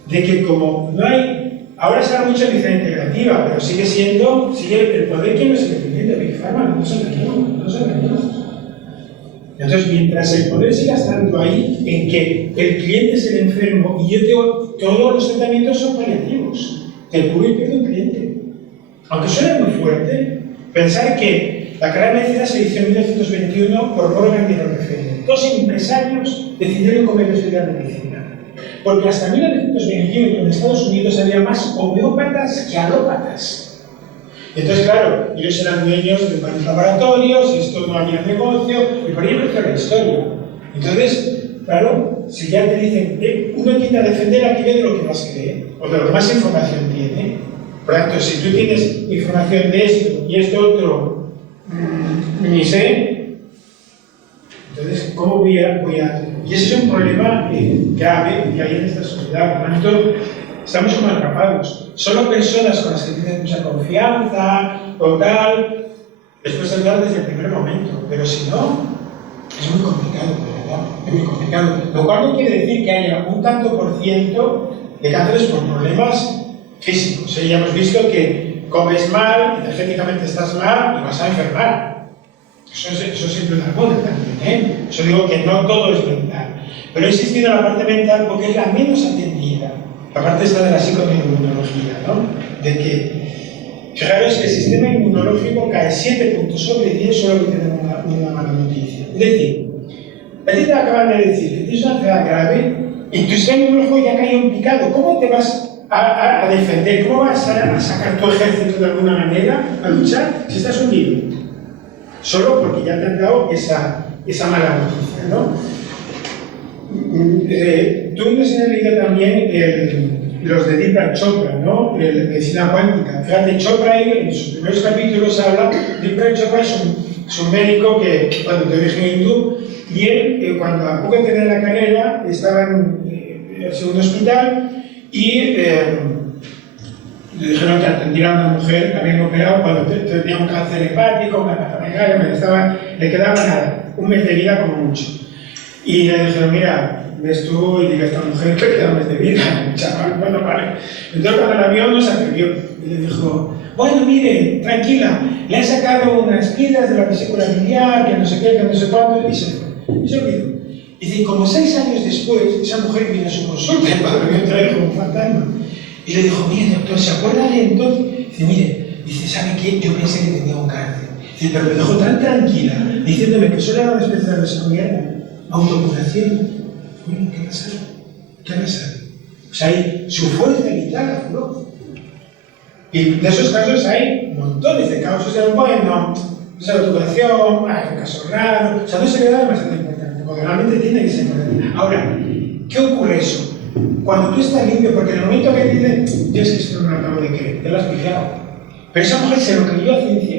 De que como no hay, ahora se habla mucho de medicina integrativa, pero sigue el poder que nos sigue teniendo Big Pharma, no nos engañemos. Entonces, mientras el poder siga estando ahí, en que el cliente es el enfermo, y yo tengo, todos los tratamientos son paliativos, te curo y pierdo un cliente. Aunque suene muy fuerte, pensar que la carrera de medicina se inició en 1921 por Morgan y Rockefeller. 2 empresarios decidieron comer estudiar medicina. Porque hasta 1921 en Estados Unidos había más homeópatas que alópatas. Entonces, claro, ellos eran dueños de varios laboratorios, y esto no había negocio, y por ahí empezó la historia. Entonces, claro, si ya te dicen, uno tiende a defender aquello de lo que más cree, o de lo que más información tiene. Por lo tanto, si tú tienes información de esto y esto otro, ni sé, entonces, ¿cómo voy a...? Y ese es un problema grave que hay en esta sociedad. Por lo tanto, estamos como atrapados. Solo personas con las que tienes mucha confianza o tal, les puedes ayudar desde el primer momento. Pero si no, es muy complicado. ¿no? Es muy complicado. Lo cual no quiere decir que haya un tanto por ciento de cánceres por problemas físicos. Ya hemos visto que comes mal, energéticamente estás mal y vas a enfermar. Eso siempre da cuenta también, Eso digo que no todo es mental. Pero he insistido en la parte mental porque es la menos atendida. La parte esta de la psiconeuroinmunología, ¿no? De que, fijaros que el sistema inmunológico cae 7 puntos sobre 10 solo que tenemos una mala noticia. Es decir, a ti te acaban de decir que tienes una enfermedad grave y tu sistema inmunológico ya cae en picado. ¿Cómo te vas a defender? ¿Cómo vas a sacar tu ejército de alguna manera a luchar si estás hundido? Solo porque ya te han dado esa mala noticia, ¿no? Tú nos has leído también los de Deepak Chopra, ¿no? La medicina cuántica. Fíjate, Chopra en sus primeros capítulos habla. Deepak Chopra es un médico que, cuando de origen hindú, y él, cuando a poco de tener la carrera, estaba en el segundo hospital y le dijeron que atendiera a una mujer que habían operado cuando tenía un cáncer hepático, una hepatopatía, le quedaba nada, un mes de vida como mucho. Y le dijeron, mira, ves tú y diga a esta mujer que queda un mes de vida, chaval, bueno, vale. Entonces cuando la vio no se atrevió y le dijo, bueno, mire, tranquila, le han sacado unas piedras de la vesícula biliar, que no sé qué, que no sé cuánto, y se fue. Y se olvidó. Y dice, como 6 años después, esa mujer vino a su consulta, el padre me trae como un fantasma. Y le dijo, mire, doctor, ¿se acuerda de entonces? Dice, mire, dice, ¿sabe qué? Yo pensé que tenía un cáncer. Dice, pero me dejó tan tranquila, diciéndome que solo era una especie de desarrollar autocuración. Bueno, ¿qué pasa? ¿Qué pasa? O sea, su fuerza vital afloró. Y de esos casos hay montones de casos de, bueno, esa autocuración, hay un caso raro, o sea, no se le da bastante importante, porque realmente tiene que ser importante. Ahora, ¿qué ocurre eso? Cuando tú estás limpio, porque en el momento que dices, yo es que esto no lo acabo de creer, te lo has pillado. Pero esa mujer se lo creyó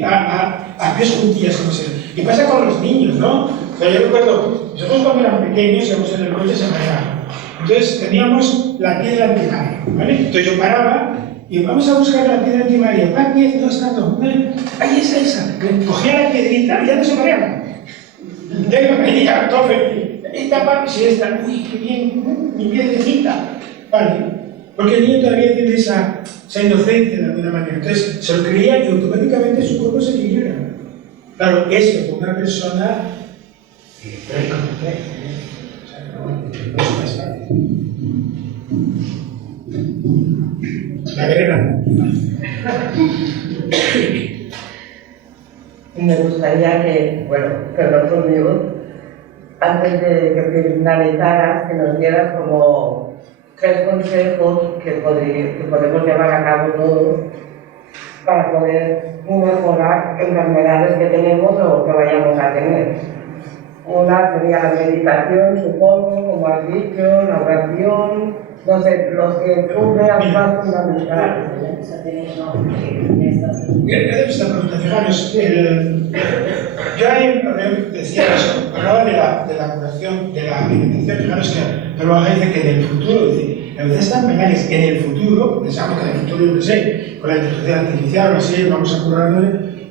a pies juntillas, como se. Y pasa con los niños, ¿no? O sea, yo recuerdo, nosotros cuando eran pequeños íbamos en el coche se mareaban. Entonces teníamos la piedra antimaria, ¿vale? Entonces yo paraba y vamos a buscar la piedra antimaria. ¿Para qué? No está, no. Ahí es esa. Cogía la piedrita y ya no se mareaba. Ya iba a venir todo feliz. Esta parte, si esta, uy, qué bien, mi piedrecita. Vale, porque el niño todavía tiene esa inocencia de alguna manera. Entonces se lo creía y automáticamente su cuerpo se equilibra. Claro, esto con una persona la guerrera. Me gustaría que, bueno, perdón conmigo, antes de que finalizaras, que nos dieras como 3 consejos que podemos llevar a cabo todos para poder mejorar enfermedades que tenemos o que vayamos a tener. Una sería la meditación, supongo, como has dicho, la oración, no sé, los que tú veas más fundamentales. Gracias por esta pregunta. Fijaros, yo ahí decía eso, hablaba de la curación, de la alimentación. Fijaros que luego dice que en el futuro, a veces están penales, en el futuro, pensamos que en el futuro, yo no sé, con la inteligencia artificial o así, vamos a curarnos,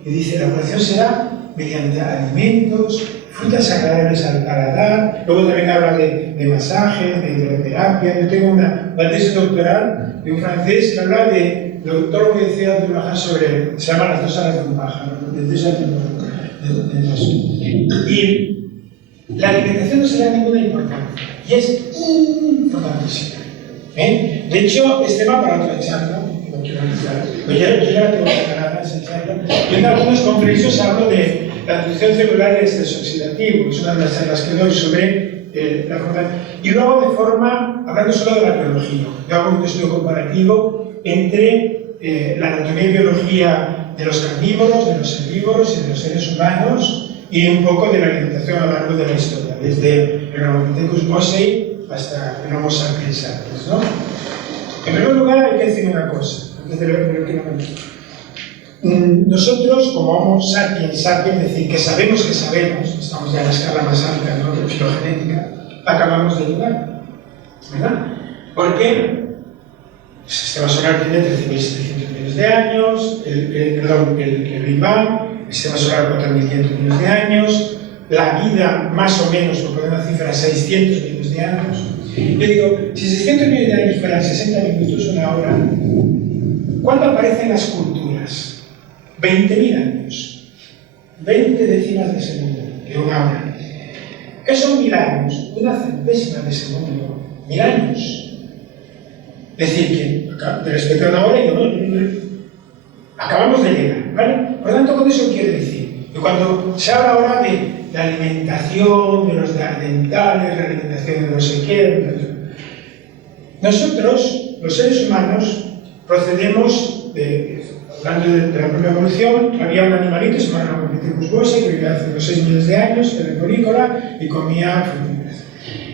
y dice, la curación será mediante alimentos, frutas agradables al paladar. Luego también habla de masajes, de hidroterapia. Yo tengo una tesis doctoral de un francés que habla de todo lo que decía Abdul Wahab sobre, se llama las 2 alas de un pájaro, de 2 alas de dos. Y la alimentación no se le da ninguna importancia, y es importantísima. De hecho, es tema para otra charla, no quiero empezar, pero yo ya la tengo preparada esa charla. Y en algunos congresos hablo de la nutrición celular y el estrés oxidativo, es una de las charlas que doy sobre la forma. Y luego hablando solo de la biología, yo hago un estudio comparativo entre la anatomía y biología de los carnívoros, de los herbívoros y de los seres humanos, y un poco de la alimentación a lo largo de la historia, desde el Ramapithecus mosei hasta el Homo sapiens sapiens, ¿no? En primer lugar, hay que decir una cosa, antes de lo que nosotros, como Homo sapiens sapiens, es decir, que sabemos, estamos ya en la escala más alta, ¿no?, de filogenética, acabamos de llegar, ¿verdad? Porque el sistema solar tiene 13.700 millones de años, el Big Bang, el sistema solar 4.500 millones de años, la vida más o menos, por poner una cifra, 600 millones de años. Yo digo, si 600 millones de años fueran 60 minutos, una hora, ¿cuándo aparecen las culturas? 20.000 años. 20 décimas de segundo, de una hora. ¿Qué son 1000 años? Una centésima de segundo. 1000 años. Es decir, que de respecto a una hora, acabamos de llegar, ¿vale? Por lo tanto, con eso quiere decir que cuando se habla ahora de la alimentación, de los dentales, la alimentación de no sé qué, nosotros, los seres humanos, procedemos hablando de la propia evolución. Había un animalito que se llamaba Pithecus boise, que vivía hace unos 6 millones de años, que era arborícola y comía frutíferas.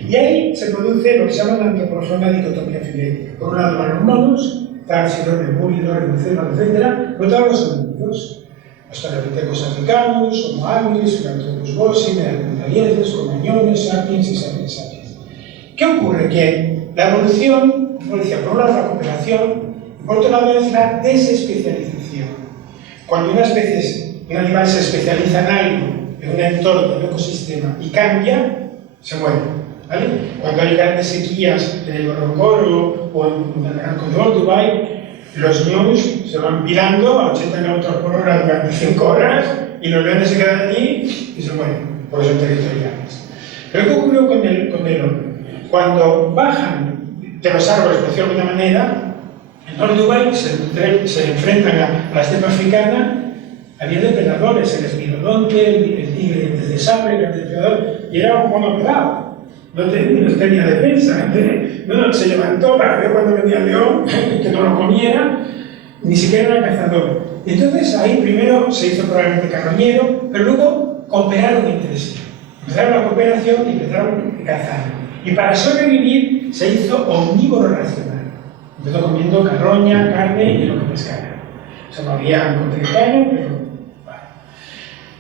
Y ahí se produce lo que se llama la antropología, una dicotomía filética. Por un lado van los monos, Tarsiodon, Lemuriodon, Rinoceronte, etc. Por otro lado los homínidos, los Australopithecus africanos, Homo habilis, Pithecus boise, Neandertales, Cromañones, Sapiens y Sapiens sapiens. ¿Qué ocurre? Que la evolución, como decía, por un lado la cooperación, y por otro lado es la desespecialización. Cuando una especie, un animal se especializa en algo, en un entorno, en un ecosistema, y cambia, se muere. ¿Vale? Cuando hay grandes sequías en el Gorongoro o en el Arco de Olduvai, los ñus se van pirando a 80 km por hora durante 5 horas y los leones se quedan allí y se mueren, porque son territoriales. Pero ¿qué ocurrió con el hombre? Cuando bajan de los árboles, por decirlo de alguna manera, en Olduvai se enfrentan a la estepa africana. Había depredadores, el esmirodonte, el tigre de dientes de sable, era el depredador, y era un mono pelado. No tenía defensa, se levantó para ver cuando venía el león, que no lo comiera, ni siquiera era cazador. Y entonces ahí primero se hizo probablemente carroñero, pero luego cooperaron entre sí. Empezaron la cooperación y empezaron a cazar. Y para sobrevivir se hizo omnívoro racional. Empezó comiendo carroña, carne y lo que pescara. O sea, no había contribución, pero...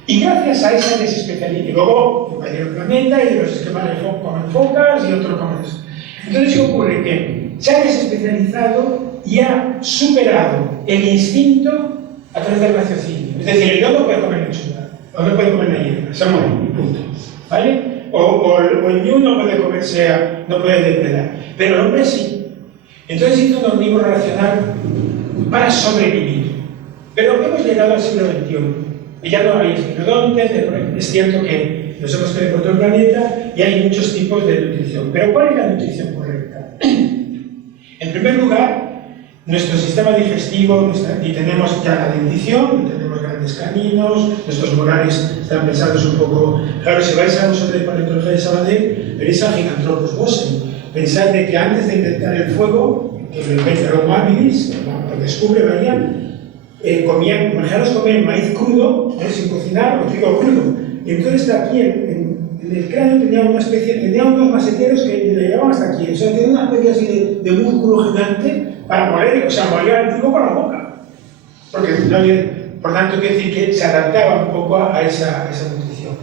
Y gracias a esa desespecialización, y luego invadieron el planeta y los esquemales comen focas y otros comen eso. Entonces, ¿qué ocurre? Que se ha desespecializado y ha superado el instinto a través del raciocinio. Es decir, el león no puede comer lechuga, o no puede comer la hierba, se muere, punto. ¿Vale? O el ñu no puede comerse, no puede depredar, pero el hombre sí. Entonces hizo un omnívoro racional para sobrevivir. Pero hemos llegado al siglo XXI. Y ya no hay esmirodontes, es cierto que nos hemos quedado por todo el planeta y hay muchos tipos de nutrición. Pero ¿cuál es la nutrición correcta? En primer lugar, nuestro sistema digestivo, y tenemos ya la dentición, y tenemos grandes caninos, nuestros molares están pensados un poco... Claro, si vais a nosotros de paleontología de Sabadell, veréis a Gigantropus bosen. Pensad de que antes de inventar el fuego, que lo inventa el Homo habilis, lo descubre, vaya, imaginaros comer maíz crudo, sin cocinar, o trigo crudo. Y entonces aquí en el cráneo tenía unos maseteros que le llevaban hasta aquí. O sea, tenía una especie así de músculo gigante para moler, o sea, molía el trigo con la boca. Porque no había, por tanto, quiere decir que se adaptaba un poco a esa nutrición.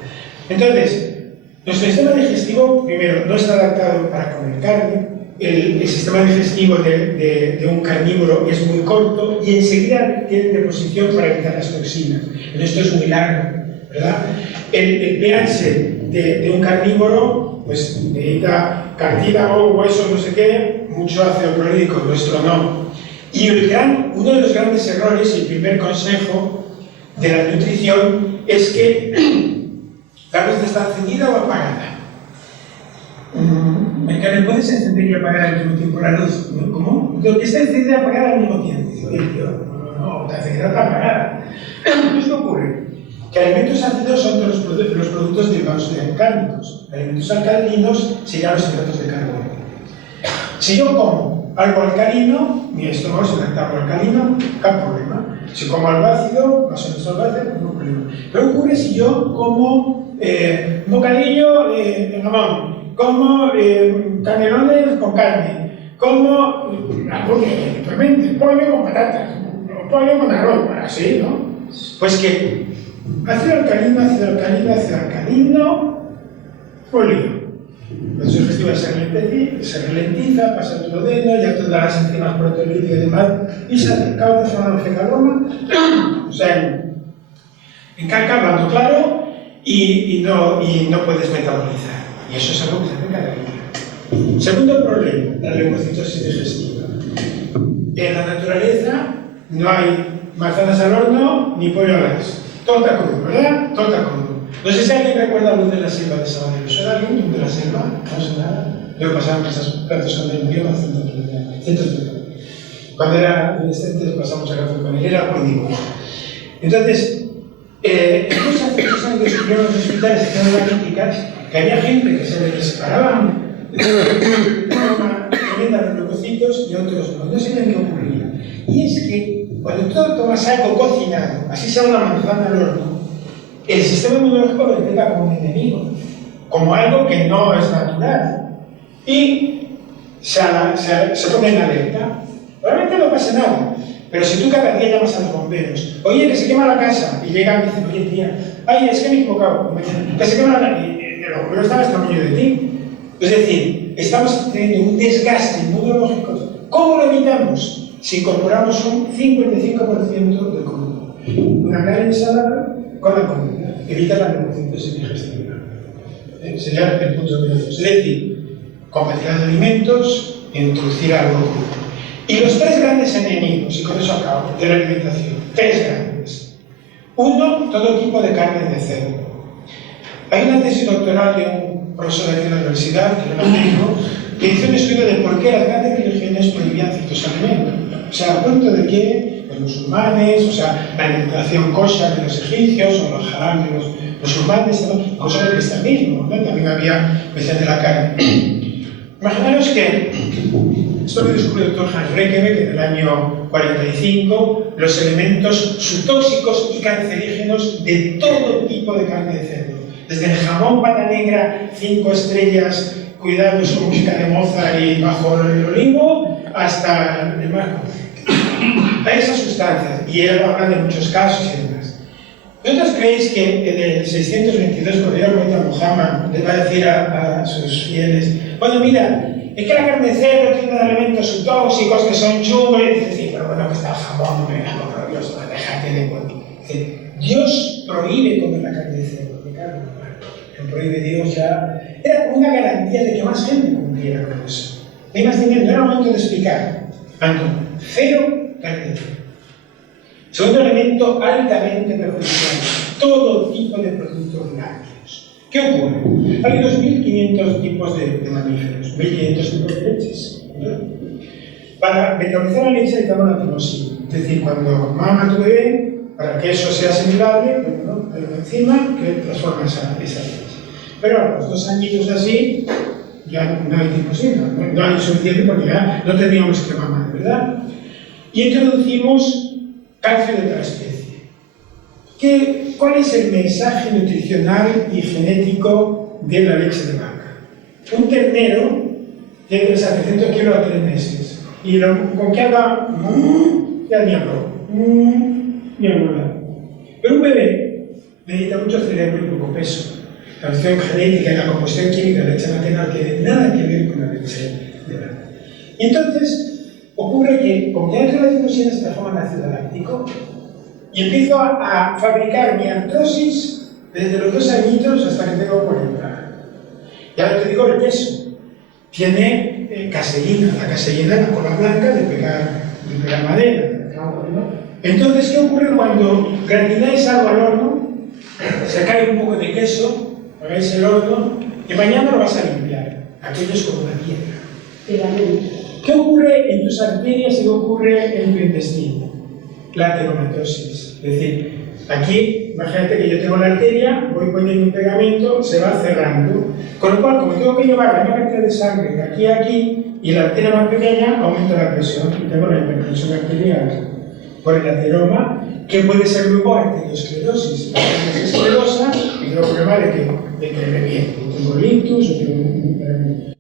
Entonces, nuestro sistema digestivo, primero, no está adaptado para comer carne. El sistema digestivo de un carnívoro es muy corto y enseguida tiene deposición para evitar las toxinas. Esto es muy largo, ¿verdad? El pH de un carnívoro, pues necesita cartílago, hueso, no sé qué, mucho ácido clorhídrico, nuestro no. Y uno de los grandes errores y el primer consejo de la nutrición es que la luz está encendida o apagada. Mercado, ¿puedes encender y apagar al mismo tiempo la luz? ¿Cómo? Lo que está encendida y apagada al mismo tiempo. No, la encendida está apagada. Entonces, ¿qué ocurre? Que alimentos ácidos son los productos derivados de alcálicos. Alimentos alcalinos serían los hidratos de carbono. Si yo como algo alcalino, mi estómago se adapta a algo alcalino, no hay problema. Si como algo ácido, más o menos algo ácido, no hay problema. Pero ocurre si yo como un bocadillo de jamón, como canelones con carne, como pollo con patatas, pollo con arroz, así, ¿no? Pues que ácido alcalino, polio. El proceso digestivo se ralentiza, pasa el duodeno, ya todas las enzimas proteolíticas y demás, y se causa una encefaloma, o sea, en caca, hablando claro, y no puedes metabolizar. Y eso es algo que se hace cada día. Segundo problema, la leucocitosis digestiva. En la naturaleza no hay manzanas al horno ni pollo al gas. Todo está crudo, ¿verdad? Todo está crudo. No sé si alguien recuerda Luz de la Selva de Sabadell. ¿Suena alguien Luz de la Selva? No sé nada. Yo pasaba muchas plantas cuando yo murió hace cientos de años. Cuando era adolescente pasamos a café con él, era por dibujo. Entonces, incluso hace muchos años descubrieron en los hospitales que eran analíticas que había gente que se le disparaban de forma tremenda los leucocitos y otros no. No sabían qué ocurría. Y es que cuando tú tomas algo cocinado, así sea una manzana al horno, el sistema inmunológico lo detecta como un enemigo, como algo que no es natural. Y se pone en alerta. Probablemente no pase nada, pero si tú cada día llamas a los bomberos, oye, que se quema la casa, y llegan y dicen, oye, tía, ay, es que me he equivocado, que se quema la casa, y el bombero está más tamaño de ti. Es decir, estamos teniendo un desgaste inmunológico. ¿Cómo lo evitamos? Si incorporamos un 55% de crudo. Una carne ensalada con la comida. Evita la leucocitosis digestiva. Sería el punto número 2. Es decir, competencia de alimentos, introducir algo crudo. Y los tres grandes enemigos, y con eso acabo, de la alimentación. Tres grandes. Uno, todo tipo de carne de cerdo. Hay una tesis doctoral de un profesor de la universidad, que no lo tengo, que hizo un estudio de por qué las grandes religiones prohibían ciertos alimentos. O sea, a punto de que los musulmanes, o sea, la alimentación kosher de los egipcios, o los haram de los musulmanes, incluso el cristianismo, ¿no? También había mención de la carne. Imaginaros que, esto lo descubrió el doctor Hans Rekebeck en el año 45, los elementos subtóxicos y cancerígenos de todo tipo de carne de cerdo. Desde el jamón pata negra, 5 estrellas, cuidados con música de Mozart y bajo el olivo, hasta el marco. Hay esas sustancias, y él habla de muchos casos y demás. ¿Vosotros creéis que en el 622, cuando llega el profeta Muhammad, le va a decir a sus fieles, bueno, mira, es que la carne de cerdo tiene elementos subtóxicos que son chungos, y dice, sí, pero bueno, que está el jamón, no me vengas por Dios, déjate de cuento. Dios prohíbe comer la carne de cerdo, de carne normal. Lo prohíbe Dios ya. Era como una garantía de que más gente cumpliera con eso. No hay más dinero, no era momento de explicar. Ando, cero carne de cerdo. Segundo elemento altamente perjudicial, todo tipo de productos lácteos. ¿Qué ocurre? Hay 2.500 tipos de mamíferos, 1.500 tipos de leches. ¿Verdad? Para metabolizar la leche necesitamos la tirosina. Es decir, cuando mama tu bebé, para que eso sea asimilable, bueno, hay una enzima que transforma esa leche. Pero a los 2 añitos así, ya no hay tirosina, no hay suficiente porque ya no teníamos que mamar, ¿verdad? Y introducimos calcio de otra especie. ¿Cuál es el mensaje nutricional y genético de la leche de vaca? Un ternero tiene que pesar 300 kilos a 3 meses. Y con que haga, ya ni habló, ni habló. Pero un bebé necesita mucho cerebro y poco peso. La cuestión genética y la composición química de la leche materna no tiene nada que ver con la leche de vaca. Y entonces, ocurre que, como ya dentro de la tirosina se transforma en ácido láctico, y empiezo a fabricar mi artrosis desde los 2 añitos hasta que tengo 40. Y ahora te digo el queso. Tiene caseína, la caseína es la cola blanca de pegar madera. Entonces, ¿qué ocurre cuando gratináis algo al horno? Se cae un poco de queso, hagáis el horno, y mañana lo vas a limpiar. Aquello es como una piedra. ¿Qué ocurre en tus arterias y qué ocurre en tu intestino? La ateromatosis. Es decir, aquí, imagínate que yo tengo la arteria, voy poniendo un pegamento, se va cerrando. Con lo cual, como tengo que llevar la misma cantidad de sangre de aquí a aquí, y la arteria más pequeña, aumento la presión y tengo la hipertensión arterial. Por el ateroma, que puede ser luego arteriosclerosis. La arteriosclerosa y tengo problema de que me reviente. Tengo ictus o tengo